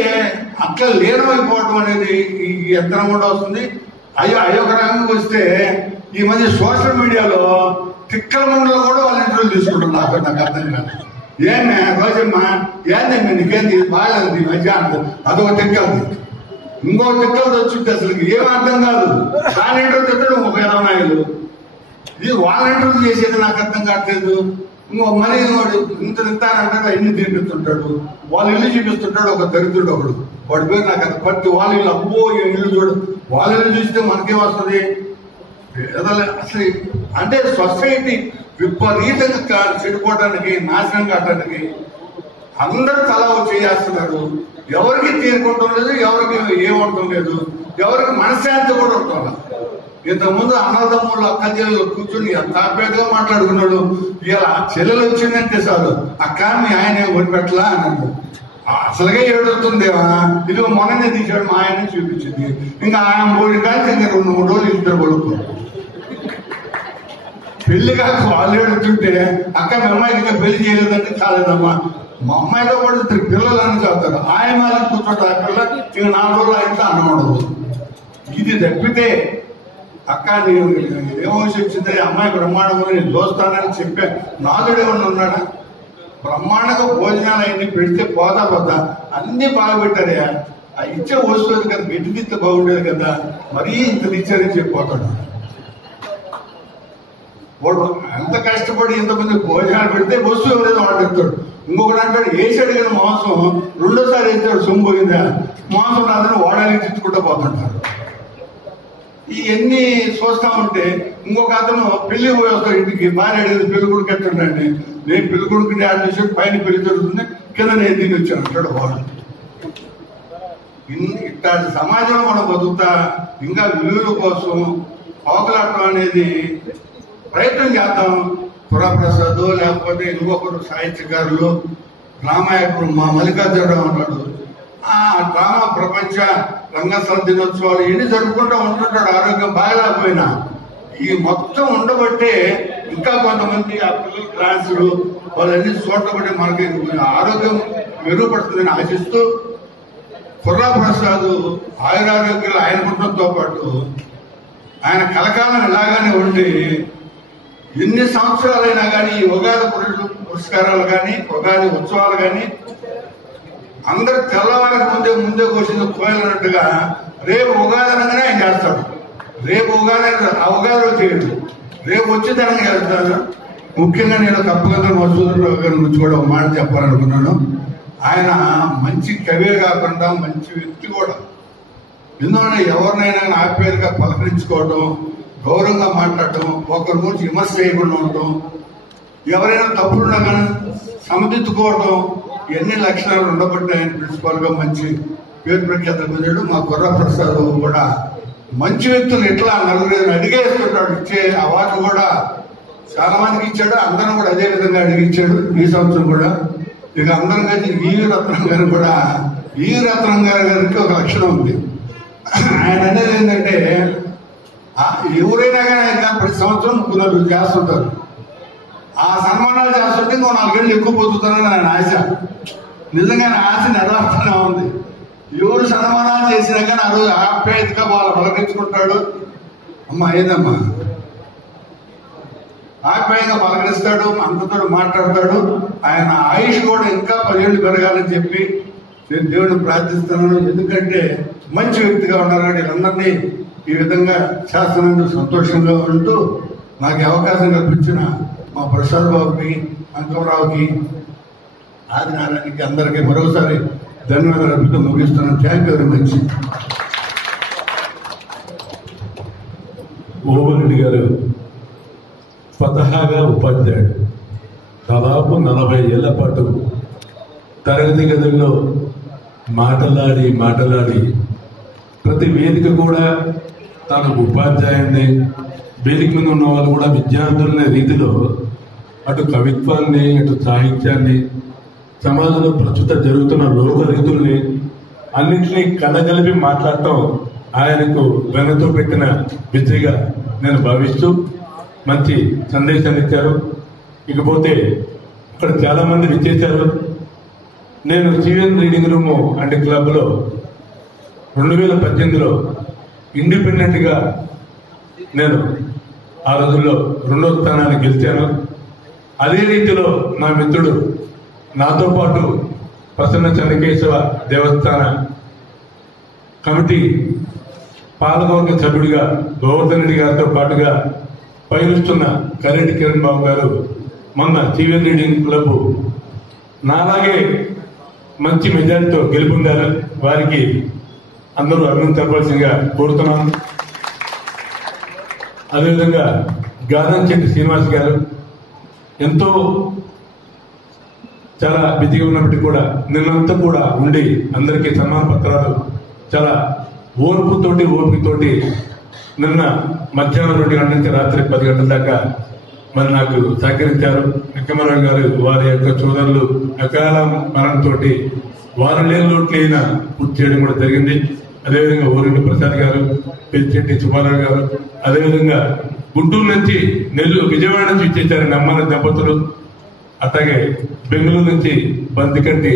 అట్లా లీనమైపోవటం అనేది ఈ యంత్రం కూడా వస్తుంది. అయ్యొక రంగంకి వస్తే ఈ మధ్య సోషల్ మీడియాలో తిక్కల ముండలు కూడా వాళ్ళ ఇంటర్వ్యూలు తీసుకుంటున్నారు. నాకు అర్థం కాదు. ఏమే రోజమ్మా ఏందమ్మా నీకేంది బాగాలేదు ఈ మధ్య అంటారు. అదొక తిక్కలది. ఇంకో తిక్కలది వచ్చింది అసలు ఏం అర్థం కాదు. దాని ఇంటర్వ్యూ తిట్టడం ఒక 20 నాయలు. ఇది వాళ్ళ ఇంటర్వ్యూ చేసేది నాకు అర్థం కావట్లేదు. ఇంకో మరీ వాడు ఇంత అంటారు ఎన్ని తినిపిస్తుంటాడు. వాళ్ళ ఇల్లు చూపిస్తుంటాడు ఒక దరిద్రుడు ఒకడు. వాడి పేరు నాకు అది పట్టి వాళ్ళ ఇల్లు అబ్బో ఇల్లు చూడు. వాళ్ళ ఇల్లు చూస్తే మనకేం వస్తుంది అసలు. అంటే సొసైటీ విపరీతంగా చెడిపోవడానికి, నాశనం కావడానికి అందరూ తల చేస్తున్నారు. ఎవరికి తీరుకుంటం లేదు, ఎవరికి ఏమంటం లేదు, ఎవరికి మనశ్శాంతి కూడా ఉంటున్నా. ఇంతకుముందు అన్నదమ్ముళ్ళు అక్క చెల్లెలు కూర్చొని ఎంత ఆప్యాయతగా మాట్లాడుకున్నాడు. ఇలా చెల్లెలు వచ్చిందంటే చాలు అక్క మీ ఆయన కొనిపెట్టలా అన్నాడు. అసలుగా ఏడుతుందేమా ఇది మొన్ననే తీసాడు మా ఆయన చూపించింది. ఇంకా ఆయన పోయి కానీ ఇంకా 2-3 రోజులు ఇద్దరు కొడుకు పెళ్లి కాక వాళ్ళు ఏడుతుంటే అక్క మీ అమ్మాయికి ఇంకా పెళ్లి చేయలేదంటే కాలేదమ్మా. మా అమ్మాయితో పాటు 3 పిల్లలని చదువుతారు. ఆయన మాది కూర్చోట ఆ పిల్ల ఇంక 4 రోజులు అయితే అనకూడదు. ఇది తప్పితే అక్క నేను ఏమో వచ్చింది అమ్మాయి బ్రహ్మాండంగా నేను దోస్తానని చెప్పా. నాదుడు ఏమన్నా ఉన్నాడా? బ్రహ్మాండంగా భోజనాలు అన్ని పెడితే పోతా అన్ని బాగా పెట్టారయ్యా. ఆ ఇచ్చే వస్తుంది కదా, గడ్డిదిత్త బాగుండేది కదా, మరీ ఇంత ఇచ్చారని చెప్పిపోతాడు. వాడు ఎంత కష్టపడి ఇంతమంది భోజనాలు పెడితే వస్తువు ఎవరైనా వాడు ఎత్తాడు. ఇంకొకటి అంటాడు వేసాడు కదా మాంసం, 2ోసారి వేస్తాడు సొమ్ము పోయిందా మాంసం రాదని వాడాలి తిట్టుకుంటూ పోతుంటారు. ఇవన్నీ చూస్తా ఉంటే ఇంకొక అతను పెళ్లి పోయి వస్తాడు ఇంటికి. భార్య అడిగింది పెళ్లి కొడుకు ఎత్తుండండి. నేను పెళ్లి కొడుకుని ఆడిషన్ పైన పెళ్లి జరుగుతుంది, కింద నేను దీన్ని వచ్చాను అంటాడు వాడు. ఇట్లాంటి సమాజంలో మనం బతుకుతా ఇంకా విలువల కోసం పోకలాటం అనేది ప్రయత్నం చేద్దాం. పురప్రసాద్ లేకపోతే ఇంకొకరు సాహిత్యకారులు రామాయకుడు మా మల్లికార్జునరావు అన్నాడు. ఆ డ్రామా ప్రపంచ రంగస్థల దినోత్సవాలు ఎన్ని జరుపుకుంటూ ఉంటుంటాడు. ఆరోగ్యం బాగాలేకపోయినా ఈ మొత్తం ఉండబట్టే ఇంకా కొంతమంది ఆ పిల్లల క్లాసులు వాళ్ళన్నీ చూడబట్టి మనకి ఆరోగ్యం మెరుగుపడుతుందని ఆశిస్తూ పుర్రాప్రసాద్ ఆయురారోగ్యాలు ఆయనకుండటంతో పాటు ఆయన కలకాలం ఇలాగానే ఉండి ఎన్ని సంవత్సరాలైనా కానీ ఈ ఉగాది పురస్కారాలు కానీ ఉగాది ఉత్సవాలు కానీ అందరు తెల్లవారికి ముందే కోసింది కోయాలన్నట్టుగా రేపు ఉగాది అనగానే ఆయన చేస్తాడు. రేపు ఉగాది ఆ ఉగాదిలో చేయడు, రేపు వచ్చేదానికి చేస్తాడు. ముఖ్యంగా నేను కప్పగంతుల మసూదరావు గారి గురించి కూడా ఒక మాట చెప్పాలనుకున్నాను. ఆయన మంచి కవే కాకుండా మంచి వ్యక్తి కూడా. ఎందుకంటే ఎవరినైనా ఆప్యాయతగా పలకరించుకోవడం, గౌరవంగా మాట్లాడటం, ఒకరి గురించి విమర్శ చేయకుండా ఉండటం, ఎవరైనా తప్పుడున్నా కానీ సమదిద్దుకోవడం, ఎన్ని లక్షణాలు ఉండబట్టి ఆయన ప్రిన్సిపాల్ గా మంచి పేరు ప్రఖ్యాత పొందాడు. మా కుర్రప్రసాద్ కూడా మంచి వ్యక్తులు ఎట్లా నలుగురు అడిగేస్తుంటాడు. ఇచ్చే అవార్డు కూడా చాలా మందికి ఇచ్చాడు, అందరం కూడా అదే విధంగా అడిగిచ్చాడు. ఈ సంవత్సరం కూడా ఇక అందరం కలిసి వీరరత్నం గారు కూడా, వీరరత్నం గారికి ఒక లక్షణం ఉంది. ఆయన అనేది ఏంటంటే ఎవరైనా కానీ ఆయన ప్రతి సంవత్సరం కొందరు చేస్తుంటారు. ఆ సన్మానాలు చేస్తుంటే ఇంకో 4 ఏళ్ళు ఎక్కువ పొందుతారని ఆయన ఆశ. నిజంగా ఆయన ఆశ నెరవేరుతూనే ఉంది. ఎవరు సన్మానాలు చేసినా కానీ ఆ రోజు ఆప్యాయతగా వాళ్ళు పలకరించుకుంటాడు. అమ్మా ఏదమ్మా ఆప్యాయంగా పలకరిస్తాడు, అంతతో మాట్లాడతాడు. ఆయన ఆయుష్ కూడా ఇంకా 10 ఏళ్ళు పెరగాలని చెప్పి నేను దేవుడిని ప్రార్థిస్తున్నాను. ఎందుకంటే మంచి వ్యక్తిగా ఉన్నారు. వీళ్ళందరినీ ఈ విధంగా చేస్తున్నందుకు సంతోషంగా ఉంటూ నాకు అవకాశం కల్పించిన మా ప్రసాద్ బాబుకి, అంకమరావుకి, ఆదినారాయణకి అందరికీ మరోసారి ధన్యవాదాలు అర్పిస్తూ ముగిస్తున్నాను. Thank you very much. ఓవరెడ్డి గారు స్వతహాగా ఉపాధ్యాయుడు. దాదాపు 40 ఏళ్ల పాటు తరగతి గదుల్లో మాటలాడి ప్రతి వేదిక కూడా తాను ఉపాధ్యాయుడిని, వేదిక మీద ఉన్న వాళ్ళు కూడా విద్యార్థులనే రీతిలో అటు కవిత్వాన్ని, అటు సాహిత్యాన్ని, సమాజంలో ప్రస్తుతం జరుగుతున్న లోకరీతుల్ని అన్నింటినీ కలగలిపి మాట్లాడటం ఆయనకు వెనతో పెట్టిన విద్యగా నేను భావిస్తూ మంచి సందేశాన్ని ఇచ్చారు. ఇకపోతే ఇక్కడ చాలా మంది విచ్చేశారు. నేను సివిఎన్ రీడింగ్ రూమ్ అండ్ క్లబ్లో 2018లో ఇండిపెండెంట్ గా నేను ఆ రోజుల్లో 2వ స్థానాన్ని గెలిచాను. అదే రీతిలో నా మిత్రుడు నాతో పాటు ప్రసన్న చెన్నకేశవ దేవస్థాన కమిటీ పాలకవర్గ సభ్యుడిగా గోవర్ధన్ రెడ్డి గారితో పాటుగా పయనిస్తున్న కరెంటి కిరణ్ బాబు గారు మొన్న సివిఎన్ రీడింగ్ క్లబ్ నాలాగే మంచి మెజారిటీతో గెలుపొందారు. వారికి అందరూ అభినందించవలసిందిగా కోరుతున్నాను. అదేవిధంగా గానం చెట్టి శ్రీనివాస్ గారు ఎంతో చాలా బిజీగా ఉన్నప్పటికీ కూడా నిన్నంతా కూడా ఉండి అందరికీ సన్మాన పత్రాలు చాలా ఓపికతోటి నిన్న మధ్యాహ్నం 2 గంటల నుంచి రాత్రి 10 గంటల దాకా మరి నాకు సహకరించారు. వెంకమరావు గారు వారి యొక్క సోదరులు అకాల మరణంతో వారు లేని లోట్లైన పూర్తి చేయడం కూడా జరిగింది. అదేవిధంగా ఓరెడ్డి ప్రసాద్ గారు, పెద్దిచెట్టి సుబ్బారావు గారు, అదేవిధంగా గుంటూరు నుంచి విజయవాడ నుంచి ఇచ్చేశారు నమ్మన దంపతులు. అట్లాగే బెంగళూరు నుంచి బంతికంటి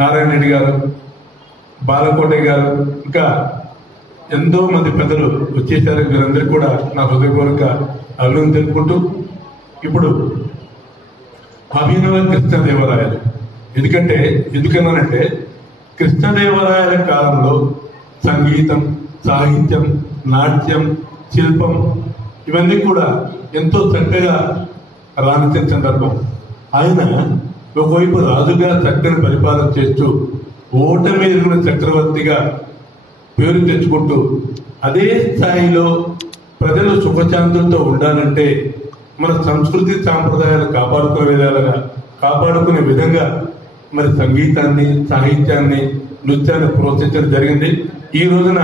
నారాయణ రెడ్డి గారు, బాలకోటయ్య గారు, ఇంకా ఎంతో మంది పెద్దలు వచ్చేసారు. వీరందరికీ కూడా నా హృదయపూర్వక అభినందన తెలుపుకుంటూ ఇప్పుడు అభినవ కృష్ణదేవరాయలు ఎందుకన్నానంటే కృష్ణదేవరాయల కాలంలో సంగీతం, సాహిత్యం, నాట్యం, శిల్పం ఇవన్నీ కూడా ఎంతో చక్కగా రాణించిన సందర్భం. ఆయన ఒకవైపు రాజుగా చక్కని పరిపాలన చేస్తూ ఓటమి ఎరిగిన చక్రవర్తిగా పేరు తెచ్చుకుంటూ అదే స్థాయిలో ప్రజలు సుఖశాంతులతో ఉండాలంటే మన సంస్కృతి సాంప్రదాయాలు కాపాడుకునే విధంగా మరి సంగీతాన్ని, సాహిత్యాన్ని, నృత్యాన్ని ప్రోత్సహించడం జరిగింది. ఈ రోజున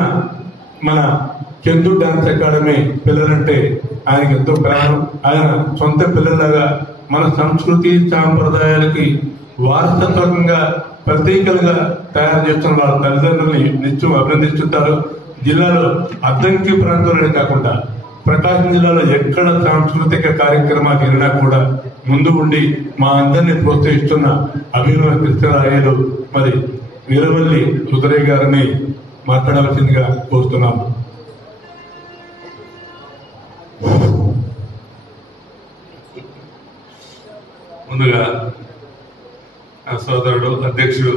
మన చందు డాన్స్ అకాడమీ పిల్లలంటే ఆయనకి ఎంతో ప్రాణం. ఆయన సొంత పిల్లలాగా మన సంస్కృతి సాంప్రదాయాలకి వారసత్వంగా ప్రతీకలుగా తయారు చేస్తున్న వాళ్ళ తల్లిదండ్రుల్ని నిత్యం అభినందిస్తుంటారు. జిల్లాలో అద్దంకి ప్రాంతంలోనే కాకుండా ప్రకాశం జిల్లాలో ఎక్కడ సాంస్కృతిక కార్యక్రమాలు జరిగినా కూడా ముందు ఉండి మా అందరినీ ప్రోత్సహిస్తున్న అభినవ కృష్ణరాయలు మరి వీరవల్లి రుద్రయ్య గారిని మాట్లాడవలసిందిగా కోరుతున్నాము. ముందుగా సోదరుడు అధ్యక్షుడు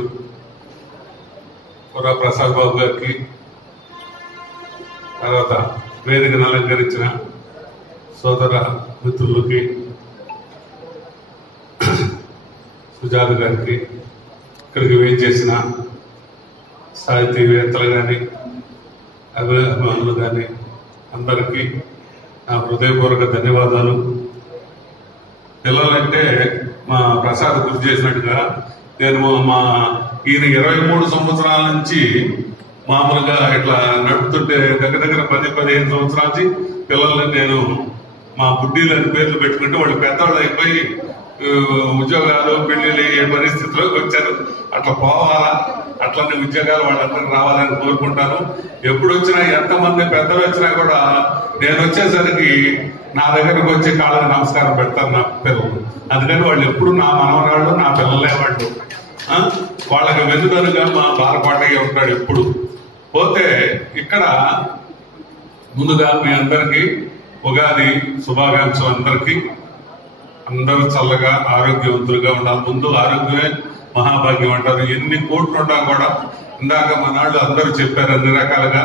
కుర్రా ప్రసాద్ బాబు గారికి, తర్వాత వేదికను అలంకరించిన సోదర మిత్రులకి, సుజాత గారికి, ఇక్కడికి వేయించేసిన సాహితీవేత్తలు కానీ అభిమానులు కానీ అందరికీ నా హృదయపూర్వక ధన్యవాదాలు. పిల్లలంటే మా ప్రసాద్ గుర్తు చేసినట్టుగా నేను ఈయన 23 సంవత్సరాల నుంచి మామూలుగా ఇట్లా నడుపుతుంటే దగ్గర 10-15 సంవత్సరాల నుంచి పిల్లల్ని నేను మా బుడ్డీలని పేర్లు పెట్టుకుంటే వాళ్ళు పెద్దవాళ్ళు అయిపోయి ఉద్యోగాలు పెళ్లిళ్ళు ఏ పరిస్థితిలోకి వచ్చారు. అట్లా పోవాలా, అట్లనే ఉద్యోగాలు వాళ్ళందరికీ రావాలని కోరుకుంటాను. ఎప్పుడు వచ్చినా ఎంతమంది పెద్దలు వచ్చినా కూడా నేను వచ్చేసరికి నా దగ్గరకు వచ్చి కాళ్ళకి నమస్కారం పెడతారు నా పిల్లలు. అందుకని వాళ్ళు ఎప్పుడు నా మనవరాళ్ళు, నా పిల్లలే వాళ్ళు. వాళ్ళకి వెన్నుదనుగా మా బాలపాటయ్య ఉంటాడు ఎప్పుడు. పోతే ఇక్కడ ముందుగా మీ అందరికీ ఉగాది శుభాకాంక్షలు. అందరూ చల్లగా ఆరోగ్యవంతులుగా ఉండాలి. ముందు ఆరోగ్యమే మహాభాగ్యం అంటారు. ఎన్ని కోట్లు ఉన్నా కూడా ఇందాక మనాళ్ళు అందరూ చెప్పారు అన్ని రకాలుగా.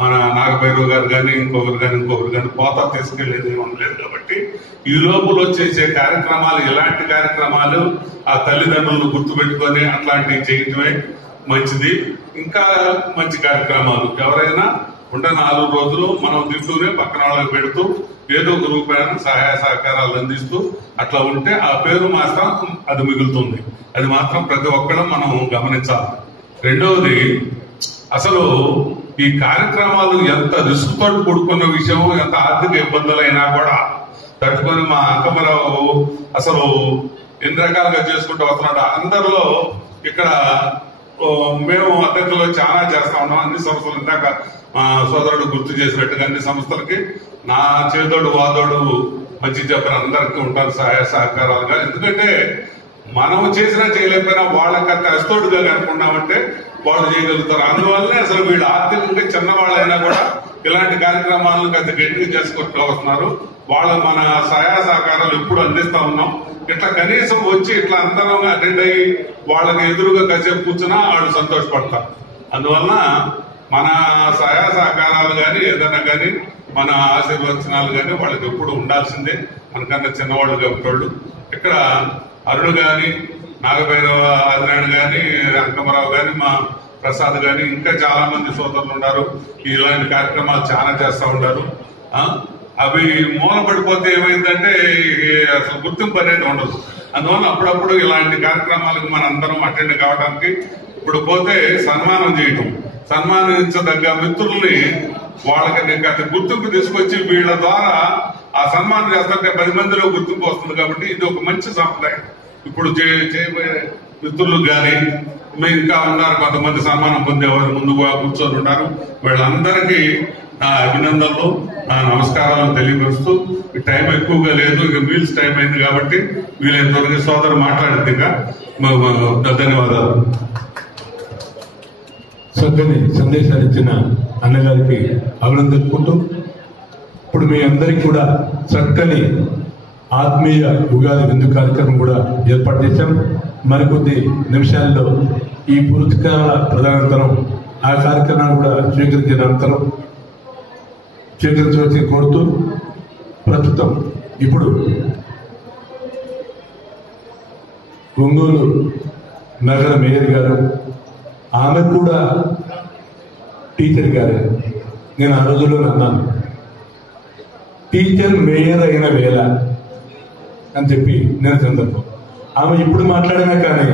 మన నాగభైరవ్ గారు కానీ ఇంకొకరు కానీ పోతా తీసుకెళ్లేది ఉండలేదు. కాబట్టి ఈ లోపల చేసే కార్యక్రమాలు, ఇలాంటి కార్యక్రమాలు ఆ తల్లిదండ్రులను గుర్తుపెట్టుకొని అట్లాంటివి చేయటమే మంచిది. ఇంకా మంచి కార్యక్రమాలు ఎవరైనా ఉండే 4 రోజులు మనం తింటూనే పక్కన వాళ్ళకి పెడుతూ ఏదో ఒక రూపాయన సహాయ సహకారాలు అందిస్తూ అట్లా ఉంటే ఆ పేరు మాత్రం అది మిగులుతుంది. అది మాత్రం ప్రతి ఒక్కరూ మనం గమనించాలి. రెండవది, అసలు ఈ కార్యక్రమాలు ఎంత రిస్క్ తోటి కూడుకున్న విషయం, ఎంత ఆర్థిక ఇబ్బందులైనా కూడా తట్టుకొని మా అంకమరావు అసలు ఎన్ని రకాలుగా చేసుకుంటూ వస్తున్నాడు. అందరిలో ఇక్కడ మేము అధ్యక్షులు చాలా చేస్తా ఉన్నాం. అన్ని సంస్థలు ఇందాక మా సోదరుడు గుర్తు చేసినట్టుగా అన్ని సంస్థలకి నా చేదోడు వాదోడు మంచి చెప్పిన అందరికీ ఉంటారు సహాయ సహకారాలుగా. ఎందుకంటే మనం చేసినా చేయలేకపోయినా వాళ్ళకి అస్తోడుగా కనుకున్నామంటే వాళ్ళు చేయగలుగుతారు. అందువల్లనే అసలు వీళ్ళు ఆర్థికంగా చిన్నవాళ్ళైనా కూడా ఇలాంటి కార్యక్రమాలను గత గట్టిగా చేసుకుంటూ వస్తున్నారు. మన సహాయ సహకారాలు ఎప్పుడు అందిస్తా ఉన్నాం. ఇట్లా కనీసం వచ్చి ఇట్లా అందరం అటెండ్ అయ్యి వాళ్ళకి ఎదురుగా కాసేపు కూర్చున్నా వాళ్ళు సంతోషపడతారు. అందువలన మన సహాయ సహకారాలు కానీ ఏదైనా కానీ మన ఆశీర్వచనాలు కానీ వాళ్ళకి ఎప్పుడు ఉండాల్సిందే. మనకన్నా చిన్నవాళ్ళు కాబట్టి ఇక్కడ అరుణ్ గాని, నాగభైరవ ఆదినారాయణ గాని, అంకమరావు గాని, మా ప్రసాద్ గాని, ఇంకా చాలా మంది సోదరులు ఉన్నారు. ఇలాంటి కార్యక్రమాలు చాలా చేస్తూ ఉంటారు. అవి మూలపడిపోతే ఏమైందంటే అసలు గుర్తింపు అనేది ఉండదు. అందువల్ల అప్పుడప్పుడు ఇలాంటి కార్యక్రమాలకు మనందరం అటెండ్ కావడానికి ఇప్పుడు పోతే సన్మానం చేయటం, సన్మానించదగ్గ మిత్రుల్ని వాళ్ళకి గుర్తింపు తీసుకొచ్చి వీళ్ళ ద్వారా ఆ సన్మానం చేస్తుంటే 10 మందిలో గుర్తింపు వస్తుంది. కాబట్టి ఇది ఒక మంచి సంప్రదాయం. ఇప్పుడు చేయబోయే మిత్రులు కానీ ఇంకా ఉన్నారు కొంతమంది సన్మానం పొందేవారు ముందుగా కూర్చొని ఉన్నారు. వీళ్ళందరికీ నా అభినందనలు, నా నమస్కారాలు తెలియపరుస్తూ టైం ఎక్కువగా లేదు, ఇక మీల్స్ టైం అయింది కాబట్టి వీళ్ళంతవరకు సోదరు మాట్లాడితే ధన్యవాదాలు. చక్కని సందేశాలు ఇచ్చిన అన్నగారికి అభినందించుకుంటూ ఇప్పుడు మీ అందరికీ కూడా చక్కని ఆత్మీయ ఉగాది విందు కార్యక్రమం కూడా ఏర్పాటు చేశాం. మరికొద్ది నిమిషాల్లో ఈ పురస్కారాల ప్రధానంతరం ఆ కార్యక్రమాన్ని కూడా స్వీకరించవలసి కోరుతూ ప్రస్తుతం ఇప్పుడు ఒంగోలు నగర మేయర్ గారు, ఆమె కూడా టీచర్ గారే. నేను ఆ రోజుల్లో అన్నాను, టీచర్ మేయర్ అయిన వేళ అని చెప్పి నేను సందర్భం. ఆమె ఇప్పుడు మాట్లాడినా కానీ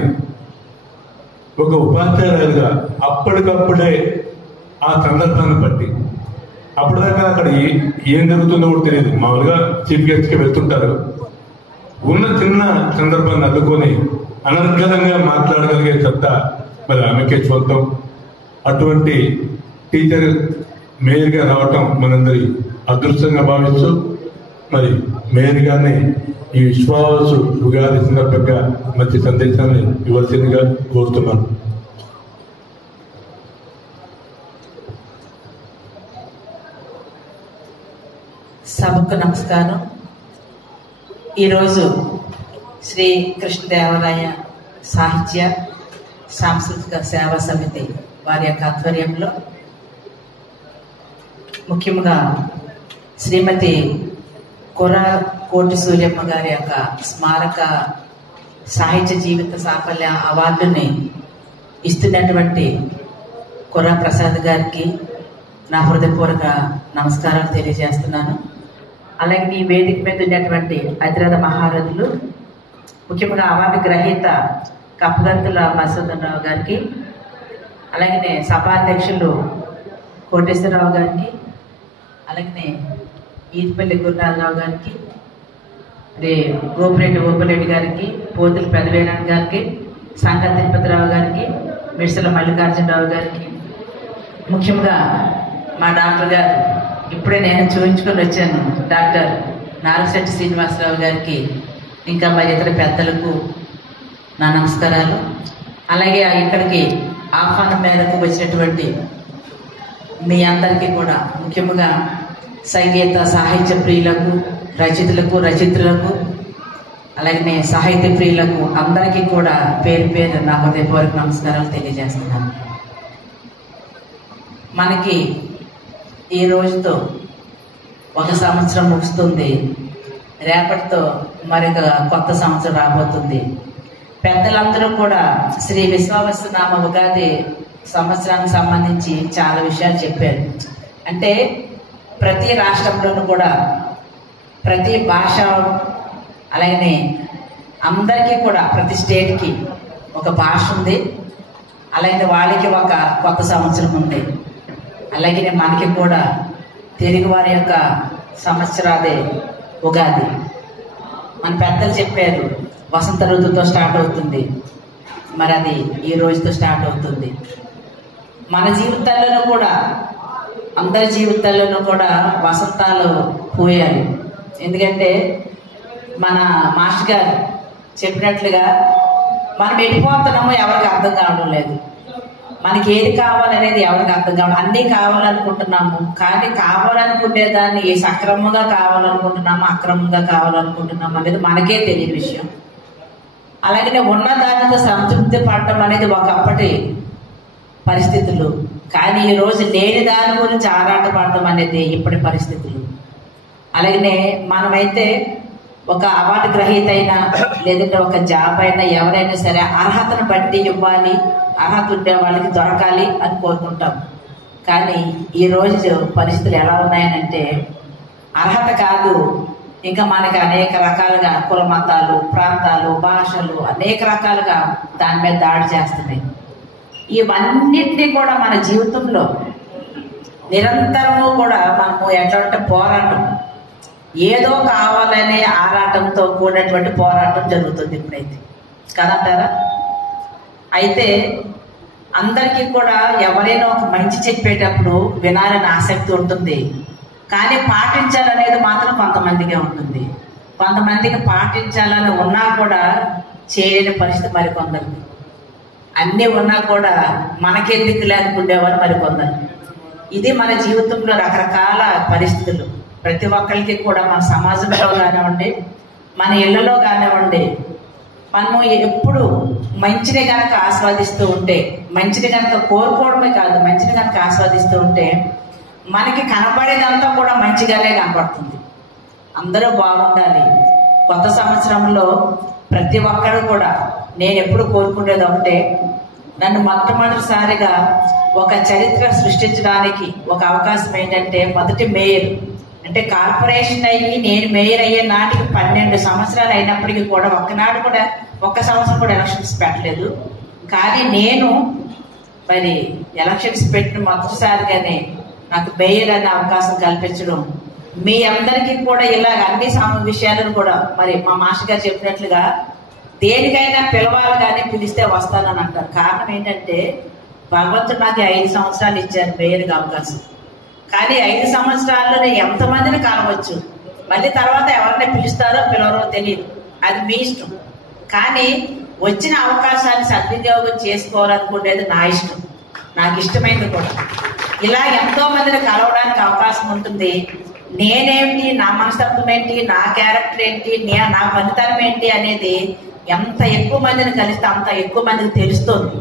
ఒక ఉపాధ్యాయులుగా అప్పటికప్పుడే ఆ సందర్భాన్ని బట్టి అప్పటిదాకా అక్కడ ఏం జరుగుతుందో కూడా తెలియదు. మామూలుగా చీఫ్ గెస్ట్ కి వెళ్తుంటారు. ఉన్న చిన్న సందర్భాన్ని అడ్డుకొని అనర్గళంగా మాట్లాడగలిగే సత్తా మరి ఆమెకే సొంతం. అటువంటి టీచర్ మేయర్ గా రావటం మనందరి అదృష్టంగా భావిస్తూ మరి మేయర్ గారిని ఈ విశ్వాసు ఉగాది సందర్భంగా మంచి సందేశాన్ని ఇవ్వాల్సిందిగా కోరుతున్నాను. సభకు నమస్కారం. ఈరోజు శ్రీ కృష్ణదేవరాయ సాహిత్య సాంస్కృతిక సేవా సమితి వారి యొక్క ఆధ్వర్యంలో ముఖ్యంగా శ్రీమతి కొర కోటి సూర్యమ్మ గారి యొక్క స్మారక సాహిత్య జీవిత సాఫల్య అవార్డుని ఇస్తున్నటువంటి కుర్రా ప్రసాద్ గారికి నా హృదయపూర్వక నమస్కారాలు తెలియజేస్తున్నాను. అలాగే ఈ వేదిక మీద ఉన్నటువంటి అతిరథ మహారథులు, ముఖ్యంగా అవార్డు గ్రహీత కప్పగంతుల మసూదరావు గారికి, అలాగే సభాధ్యక్షులు కోటేశ్వరరావు గారికి, అలాగే ఈదిపల్లి గురునాథరావు గారికి, గోపిరెడ్డి ఓపిరెడ్డి గారికి, పోతుల పెదవేనారాయణ గారికి, సంగ తిరుపతిరావు గారికి, మిర్సల మల్లికార్జునరావు గారికి, ముఖ్యంగా మా డాక్టర్ గారు ఇప్పుడే నేను చూపించుకొని వచ్చాను డాక్టర్ నాగశెట్టి శ్రీనివాసరావు గారికి, ఇంకా మరి ఇతర పెద్దలకు నా నమస్కారాలు. అలాగే ఇక్కడికి ఆహ్వానం మేరకు వచ్చినటువంటి మీ అందరికీ కూడా, ముఖ్యంగా సంగీత సాహిత్య ప్రియులకు, రచయితలకు, అలాగే సాహిత్య ప్రియులకు అందరికీ కూడా పేరు పేరు నా హృదయపూర్వక నమస్కారాలు తెలియజేస్తున్నాను. మనకి ఈ రోజుతో ఒక సంవత్సరం ముగుస్తుంది, రేపటితో మరొక కొత్త సంవత్సరం రాబోతుంది. పెద్దలందరూ కూడా శ్రీ విశ్వావసునామ ఉగాది సంవత్సరానికి సంబంధించి చాలా విషయాలు చెప్పారు. అంటే ప్రతి రాష్ట్రంలోనూ కూడా ప్రతి భాష, అలాగే అందరికీ కూడా ప్రతి స్టేట్కి ఒక భాష ఉంది, అలాగే వాళ్ళకి ఒక కొత్త సంవత్సరం ఉంది. అలాగే మనకి కూడా తెలుగు వారి యొక్క సంవత్సరాదే ఉగాది. మన పెద్దలు చెప్పారు వసంత ఋతువుతో స్టార్ట్ అవుతుంది, మరి అది ఈ రోజుతో స్టార్ట్ అవుతుంది. మన జీవితాల్లోనూ కూడా, అందరి జీవితాల్లోనూ కూడా వసంతాలు పోయాలి. ఎందుకంటే మన మాస్టర్ గారు చెప్పినట్లుగా మనం వెళ్ళిపోతున్నామో ఎవరికి అర్థం కావడం లేదు. మనకి ఏది కావాలనేది ఎవరికి అర్థం కావడం, అన్నీ కావాలనుకుంటున్నాము, కానీ కావాలనుకునే దాన్ని సక్రమంగా కావాలనుకుంటున్నాము, అక్రమంగా కావాలనుకుంటున్నాము అనేది మనకే తెలియని విషయం. అలాగే ఉన్న దానితో సంతృప్తి పడటం అనేది ఒకప్పటి పరిస్థితులు, కానీ ఈ రోజు లేని దాని గురించి ఆరాటపడటం అనేది ఇప్పటి పరిస్థితులు. అలాగే మనమైతే ఒక అవార్డు గ్రహీత అయినా, లేదంటే ఒక జాబ్ అయినా, ఎవరైనా సరే అర్హతను బట్టి ఇవ్వాలి, అర్హత ఉండే వాళ్ళకి దొరకాలి అని కోరుకుంటాం. కానీ ఈ రోజు పరిస్థితులు ఎలా ఉన్నాయనంటే అర్హత కాదు, ఇంకా మనకి అనేక రకాలుగా కుల మతాలు, ప్రాంతాలు, భాషలు అనేక రకాలుగా దాని మీద దాడి చేస్తున్నాయి. ఇవన్నిటినీ కూడా మన జీవితంలో నిరంతరము కూడా మనము ఎట్లా అంటే పోరాటం, ఏదో కావాలనే ఆరాటంతో కూడినటువంటి పోరాటం జరుగుతుంది ఇప్పుడైతే, కదంటారా? అయితే అందరికీ కూడా ఎవరైనా ఒక మంచి చెప్పేటప్పుడు వినాలని ఆసక్తి ఉంటుంది, కానీ పాటించాలనేది మాత్రం కొంతమందికే ఉంటుంది. కొంతమందికి పాటించాలని ఉన్నా కూడా చేయలేని పరిస్థితి మరికొందరికి, అన్నీ ఉన్నా కూడా మనకెందుకు లేనుకుండేవారు మరికొందరు. ఇది మన జీవితంలో రకరకాల పరిస్థితులు. ప్రతి ఒక్కరికి కూడా మన సమాజంలో కానివ్వండి, మన ఇళ్లలో కానివ్వండి, మనము ఎప్పుడు మంచిని కనుక ఆస్వాదిస్తూ ఉంటే, మంచిని కనుక కోరుకోవడమే కాదు, మంచిని కనుక ఆస్వాదిస్తూ ఉంటే మనకి కనబడేదంతా కూడా మంచిగానే కనపడుతుంది. అందరూ బాగుండాలి. కొత్త సంవత్సరంలో ప్రతి ఒక్కరు కూడా నేను ఎప్పుడు కోరుకునేది ఒకటే, నన్ను మొట్టమొదటిసారిగా ఒక చరిత్ర సృష్టించడానికి ఒక అవకాశం ఏంటంటే, మొదటి మేయర్ అంటే కార్పొరేషన్ అయ్యి నేను మేయర్ అయ్యే నాటికి 12 సంవత్సరాలు అయినప్పటికీ కూడా ఒక్కనాడు కూడా ఒక్క సంవత్సరం కూడా ఎలక్షన్స్ పెట్టలేదు. కానీ నేను మరి ఎలక్షన్స్ పెట్టిన మొదటిసారిగానే నాకు మేయర్ అనే అవకాశం కల్పించడం, మీ అందరికీ కూడా ఇలాగ అన్ని విషయాలను కూడా మరి మా మాస్టర్ గారు చెప్పినట్లుగా దేనికైనా పిలవాలి కానీ పిలిస్తే వస్తానని అంటారు. కారణం ఏంటంటే భగవంతుడు నాకు 5 సంవత్సరాలు ఇచ్చారు మేయర్గా అవకాశం. కానీ 5 సంవత్సరాల్లో ఎంతమందిని కలవచ్చు, మళ్ళీ తర్వాత ఎవరిని పిలుస్తారో పిలవరో తెలియదు, అది మీ ఇష్టం. కానీ వచ్చిన అవకాశాన్ని సద్వినియోగం చేసుకోవాలనుకునేది నా ఇష్టం, నాకు ఇష్టమైంది కూడా. ఇలా ఎంతో మందిని కలవడానికి అవకాశం ఉంటుంది. నేనేంటి, నా మనస్తత్వం ఏంటి, నా క్యారెక్టర్ ఏంటి, నా ఫలితం ఏంటి అనేది ఎంత ఎక్కువ మందిని కలిస్తే అంత ఎక్కువ మందికి తెలుస్తుంది.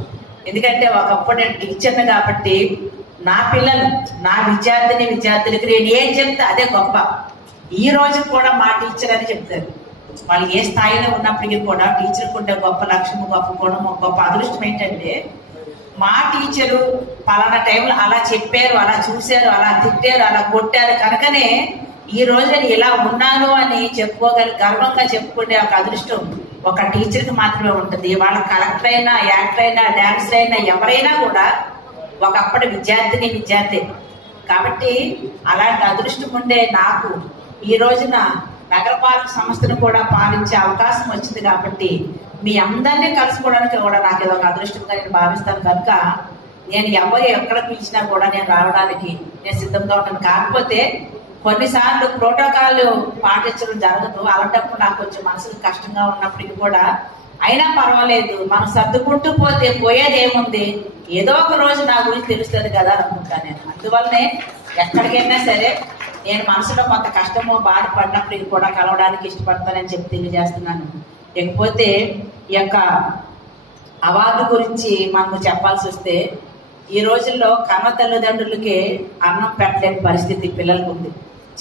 ఎందుకంటే ఒకప్పుడు నేను టీచర్ని కాబట్టి నా పిల్లలు, నా విద్యార్థులకి నేను ఏం చెప్తే అదే గొప్ప. ఈ రోజు కూడా మా టీచర్ అని చెప్తారు, వాళ్ళు ఏ స్థాయిలో ఉన్నప్పటికీ కూడా టీచర్కి ఉండే గొప్ప లక్ష్యం, గొప్ప గుణం, గొప్ప అదృష్టం ఏంటంటే మా టీచరు పలానా టైంలో అలా చెప్పారు, అలా చూశారు, అలా తిట్టారు, అలా కొట్టారు కనుకనే ఈ రోజు నేను ఇలా ఉన్నాను అని గర్వంగా చెప్పుకునే ఒక అదృష్టం ఒక టీచర్కి మాత్రమే ఉంటుంది. వాళ్ళ కలెక్టర్ అయినా, యాక్టర్ అయినా, డాన్సర్ అయినా ఎవరైనా కూడా ఒకప్పటి విద్యార్థి. కాబట్టి అలాంటి అదృష్టం ఉండే నాకు ఈ రోజున నగరపాలక సంస్థను కూడా పాలించే అవకాశం వచ్చింది. కాబట్టి మీ అందరినీ కలుసుకోవడానికి కూడా నాకు ఇది ఒక అదృష్టంగా నేను భావిస్తాను. కనుక నేను ఎవరు ఎక్కడ పిలిచినా కూడా నేను రావడానికి నేను సిద్ధంగా ఉంటాను. కాకపోతే కొన్నిసార్లు ప్రోటోకాల్ పాటించడం జరగదు. అలాంటప్పుడు నాకు కొంచెం మనసుకు కష్టంగా ఉన్నప్పటికీ కూడా అయినా పర్వాలేదు, మనం సర్దుకుంటూ పోతే పోయేది ఏముంది, ఏదో ఒక రోజు నా గురించి తెలుస్తుంది కదా అనుకుంటాను నేను. అందువల్లనే ఎక్కడికైనా సరే నేను మనసులో కొంత కష్టమో బాధపడినప్పటికీ కూడా కలవడానికి ఇష్టపడతానని చెప్పి తెలియజేస్తున్నాను. లేకపోతే ఈ యొక్క అవార్డు గురించి మనకు చెప్పాల్సి వస్తే ఈ రోజుల్లో కన్న తల్లిదండ్రులకి అన్నం పెట్టలేని పరిస్థితి పిల్లలకు ఉంది.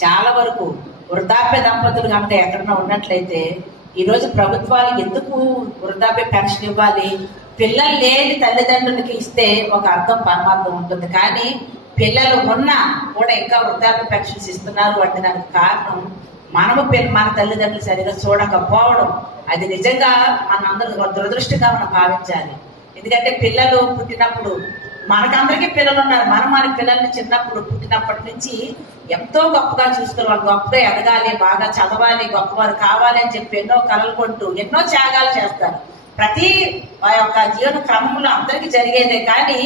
చాలా వరకు వృద్ధాప్య దంపతులు కనుక ఎక్కడన్నా ఉన్నట్లయితే ఈరోజు ప్రభుత్వాలు ఎందుకు వృద్ధాప్య పెన్షన్ ఇవ్వాలి, పిల్లలు లేని తల్లిదండ్రులకి ఇస్తే ఒక అర్థం పరమార్థం ఉంటుంది. కానీ పిల్లలు ఉన్నా కూడా ఇంకా వృద్ధాప్య పెన్షన్స్ ఇస్తున్నారు అంటే దానికి కారణం మన తల్లిదండ్రులు సరిగా చూడకపోవడం. అది నిజంగా మనందరూ దురదృష్టంగా మనం భావించాలి. ఎందుకంటే పిల్లలు పుట్టినప్పుడు మనకందరికీ పిల్లలు ఉన్నారు. మన పిల్లల్ని చిన్నప్పుడు పుట్టినప్పటి నుంచి ఎంతో గొప్పగా చూసుకుని వాళ్ళు గొప్పగా ఎదగాలి, బాగా చదవాలి, గొప్పవారు కావాలి అని చెప్పి ఎన్నో కలలు కొంటూ ఎన్నో త్యాగాలు చేస్తారు. ప్రతి ఆ యొక్క జీవన క్రమంలో అందరికీ జరిగేదే. కానీ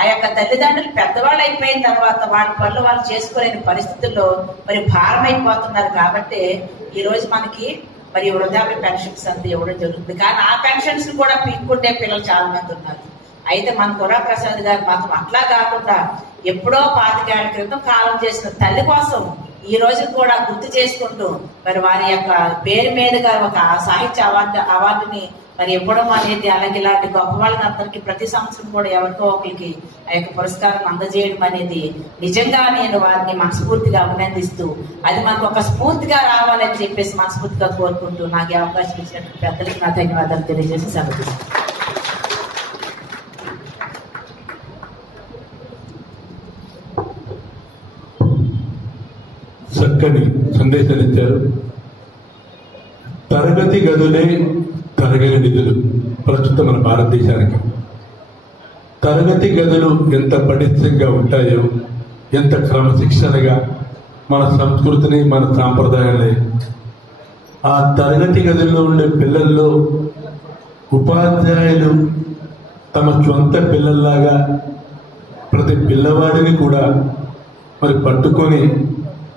ఆ యొక్క తల్లిదండ్రులు పెద్దవాళ్ళు అయిపోయిన తర్వాత వాళ్ళ పనులు వాళ్ళు చేసుకోలేని పరిస్థితుల్లో మరి భారం అయిపోతున్నారు. కాబట్టి ఈ రోజు మనకి మరి వృద్ధాప్య పెన్షన్స్ అంతా ఇవ్వడం జరుగుతుంది. కానీ ఆ పెన్షన్స్ కూడా పీక్కుంటే పిల్లలు చాలా మంది ఉన్నారు. అయితే మన గుర్రాప్రసాద్ గారు మాత్రం అట్లా కాకుండా ఎప్పుడో 25 ఏళ్ల క్రితం కాలం చేసిన తల్లి కోసం ఈ రోజు కూడా గుర్తు చేసుకుంటూ మరి వారి యొక్క పేరు మీదుగా ఒక సాహిత్య అవార్డుని మరి ఇవ్వడం అనేది, అలాగే ఇలాంటి గొప్ప వాళ్ళని అందరికీ ప్రతి సంవత్సరం కూడా ఎవరికో ఒకరికి ఆ యొక్క పురస్కారం అందజేయడం అనేది నిజంగా నేను వారిని మనస్ఫూర్తిగా అభినందిస్తూ అది మనకు ఒక స్ఫూర్తిగా రావాలని చెప్పేసి మనస్ఫూర్తిగా కోరుకుంటూ నాకు అవకాశం ఇచ్చినట్టు పెద్దలకు నా ధన్యవాదాలు తెలియజేసి సెలవు. చక్కని సందేశాలు ఇచ్చారు. తరగతి గదులే తరగని నిధులు ప్రస్తుతం మన భారతదేశానికి. తరగతి గదులు ఎంత పటిష్టంగా ఉంటాయో, ఎంత క్రమశిక్షణగా మన సంస్కృతిని, మన సాంప్రదాయాన్ని ఆ తరగతి గదుల్లో ఉండే పిల్లల్లో ఉపాధ్యాయులు తమ సొంత పిల్లల్లాగా ప్రతి పిల్లవాడిని కూడా మరి పట్టుకొని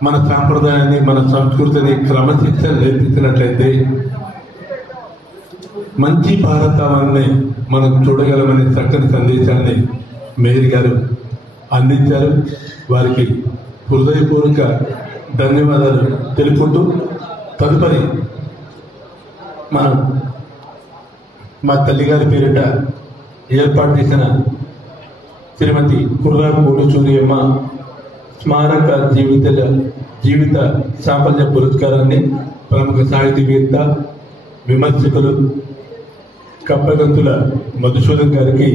మన సాంప్రదాయాన్ని, మన సంస్కృతిని క్రమశిక్షణ నేర్పించినట్లయితే మంచి భారతావనాన్ని మనం చూడగలమనే చక్కని సందేశాన్ని మేయర్ గారు అందించారు. వారికి హృదయపూర్వక ధన్యవాదాలు తెలుపుకుంటూ తదుపరి మనం మా తల్లిగారి పేరిట ఏర్పాటు చేసిన శ్రీమతి కుర్రా కోటసూరియమ్మ స్మారక జీవిత సాఫల్య పురస్కారాన్ని ప్రముఖ సాహితీవేత్త, విమర్శకులు కప్పగంతుల మధుసూదన్ గారికి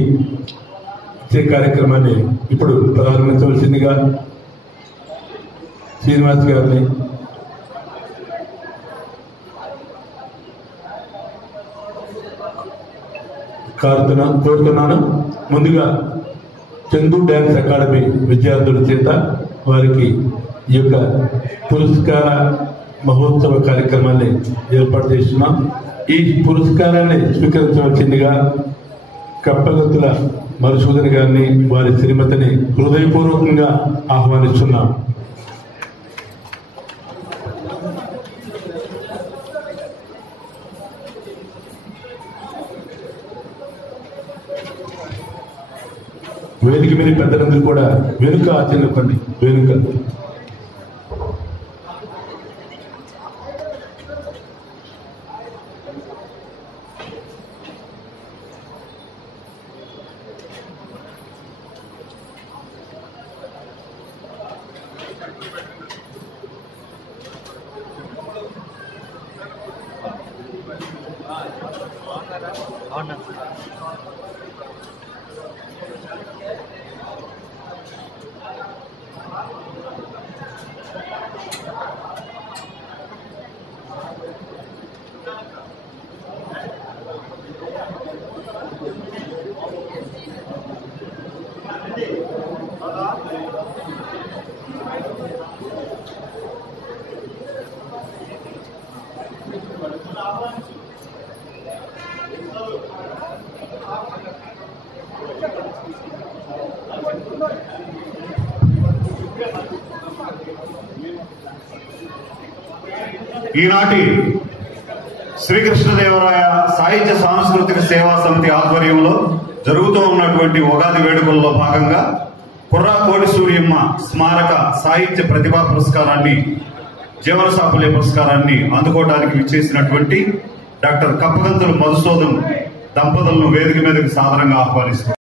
ఇచ్చే కార్యక్రమాన్ని ఇప్పుడు ప్రారంభించవలసిందిగా శ్రీనివాస్ గారిని కోరుతున్నాను. ముందుగా చందు డ్యాన్స్ అకాడమీ విద్యార్థుల చేత వారికి ఈ యొక్క పురస్కార మహోత్సవ కార్యక్రమాన్ని ఏర్పాటు చేస్తున్నాం. ఈ పురస్కారాన్ని స్వీకరించవలసిందిగా కప్పగంతుల మధుసూదన్ గారిని, వారి శ్రీమతిని హృదయపూర్వకంగా ఆహ్వానిస్తున్నాం. వేదిక మీద పెద్దలందరూ కూడా వెనుక ఆచరించండి. వెనుక ఈనాటి శ్రీకృష్ణదేవరాయ సాహిత్య సాంస్కృతిక సేవా సమితి ఆధ్వర్యంలో జరుగుతూ ఉన్నటువంటి ఉగాది వేడుకల్లో భాగంగా కుర్రా కోడి సూర్యమ్మ స్మారక సాహిత్య ప్రతిభా పురస్కారాన్ని జీవన సాఫల్య పురస్కారాన్ని అందుకోవడానికి విచ్చేసినటువంటి డాక్టర్ కప్పగంతుల మధుసూదన్ దంపతులను వేదిక మీదకి సాదరంగా ఆహ్వానిస్తారు.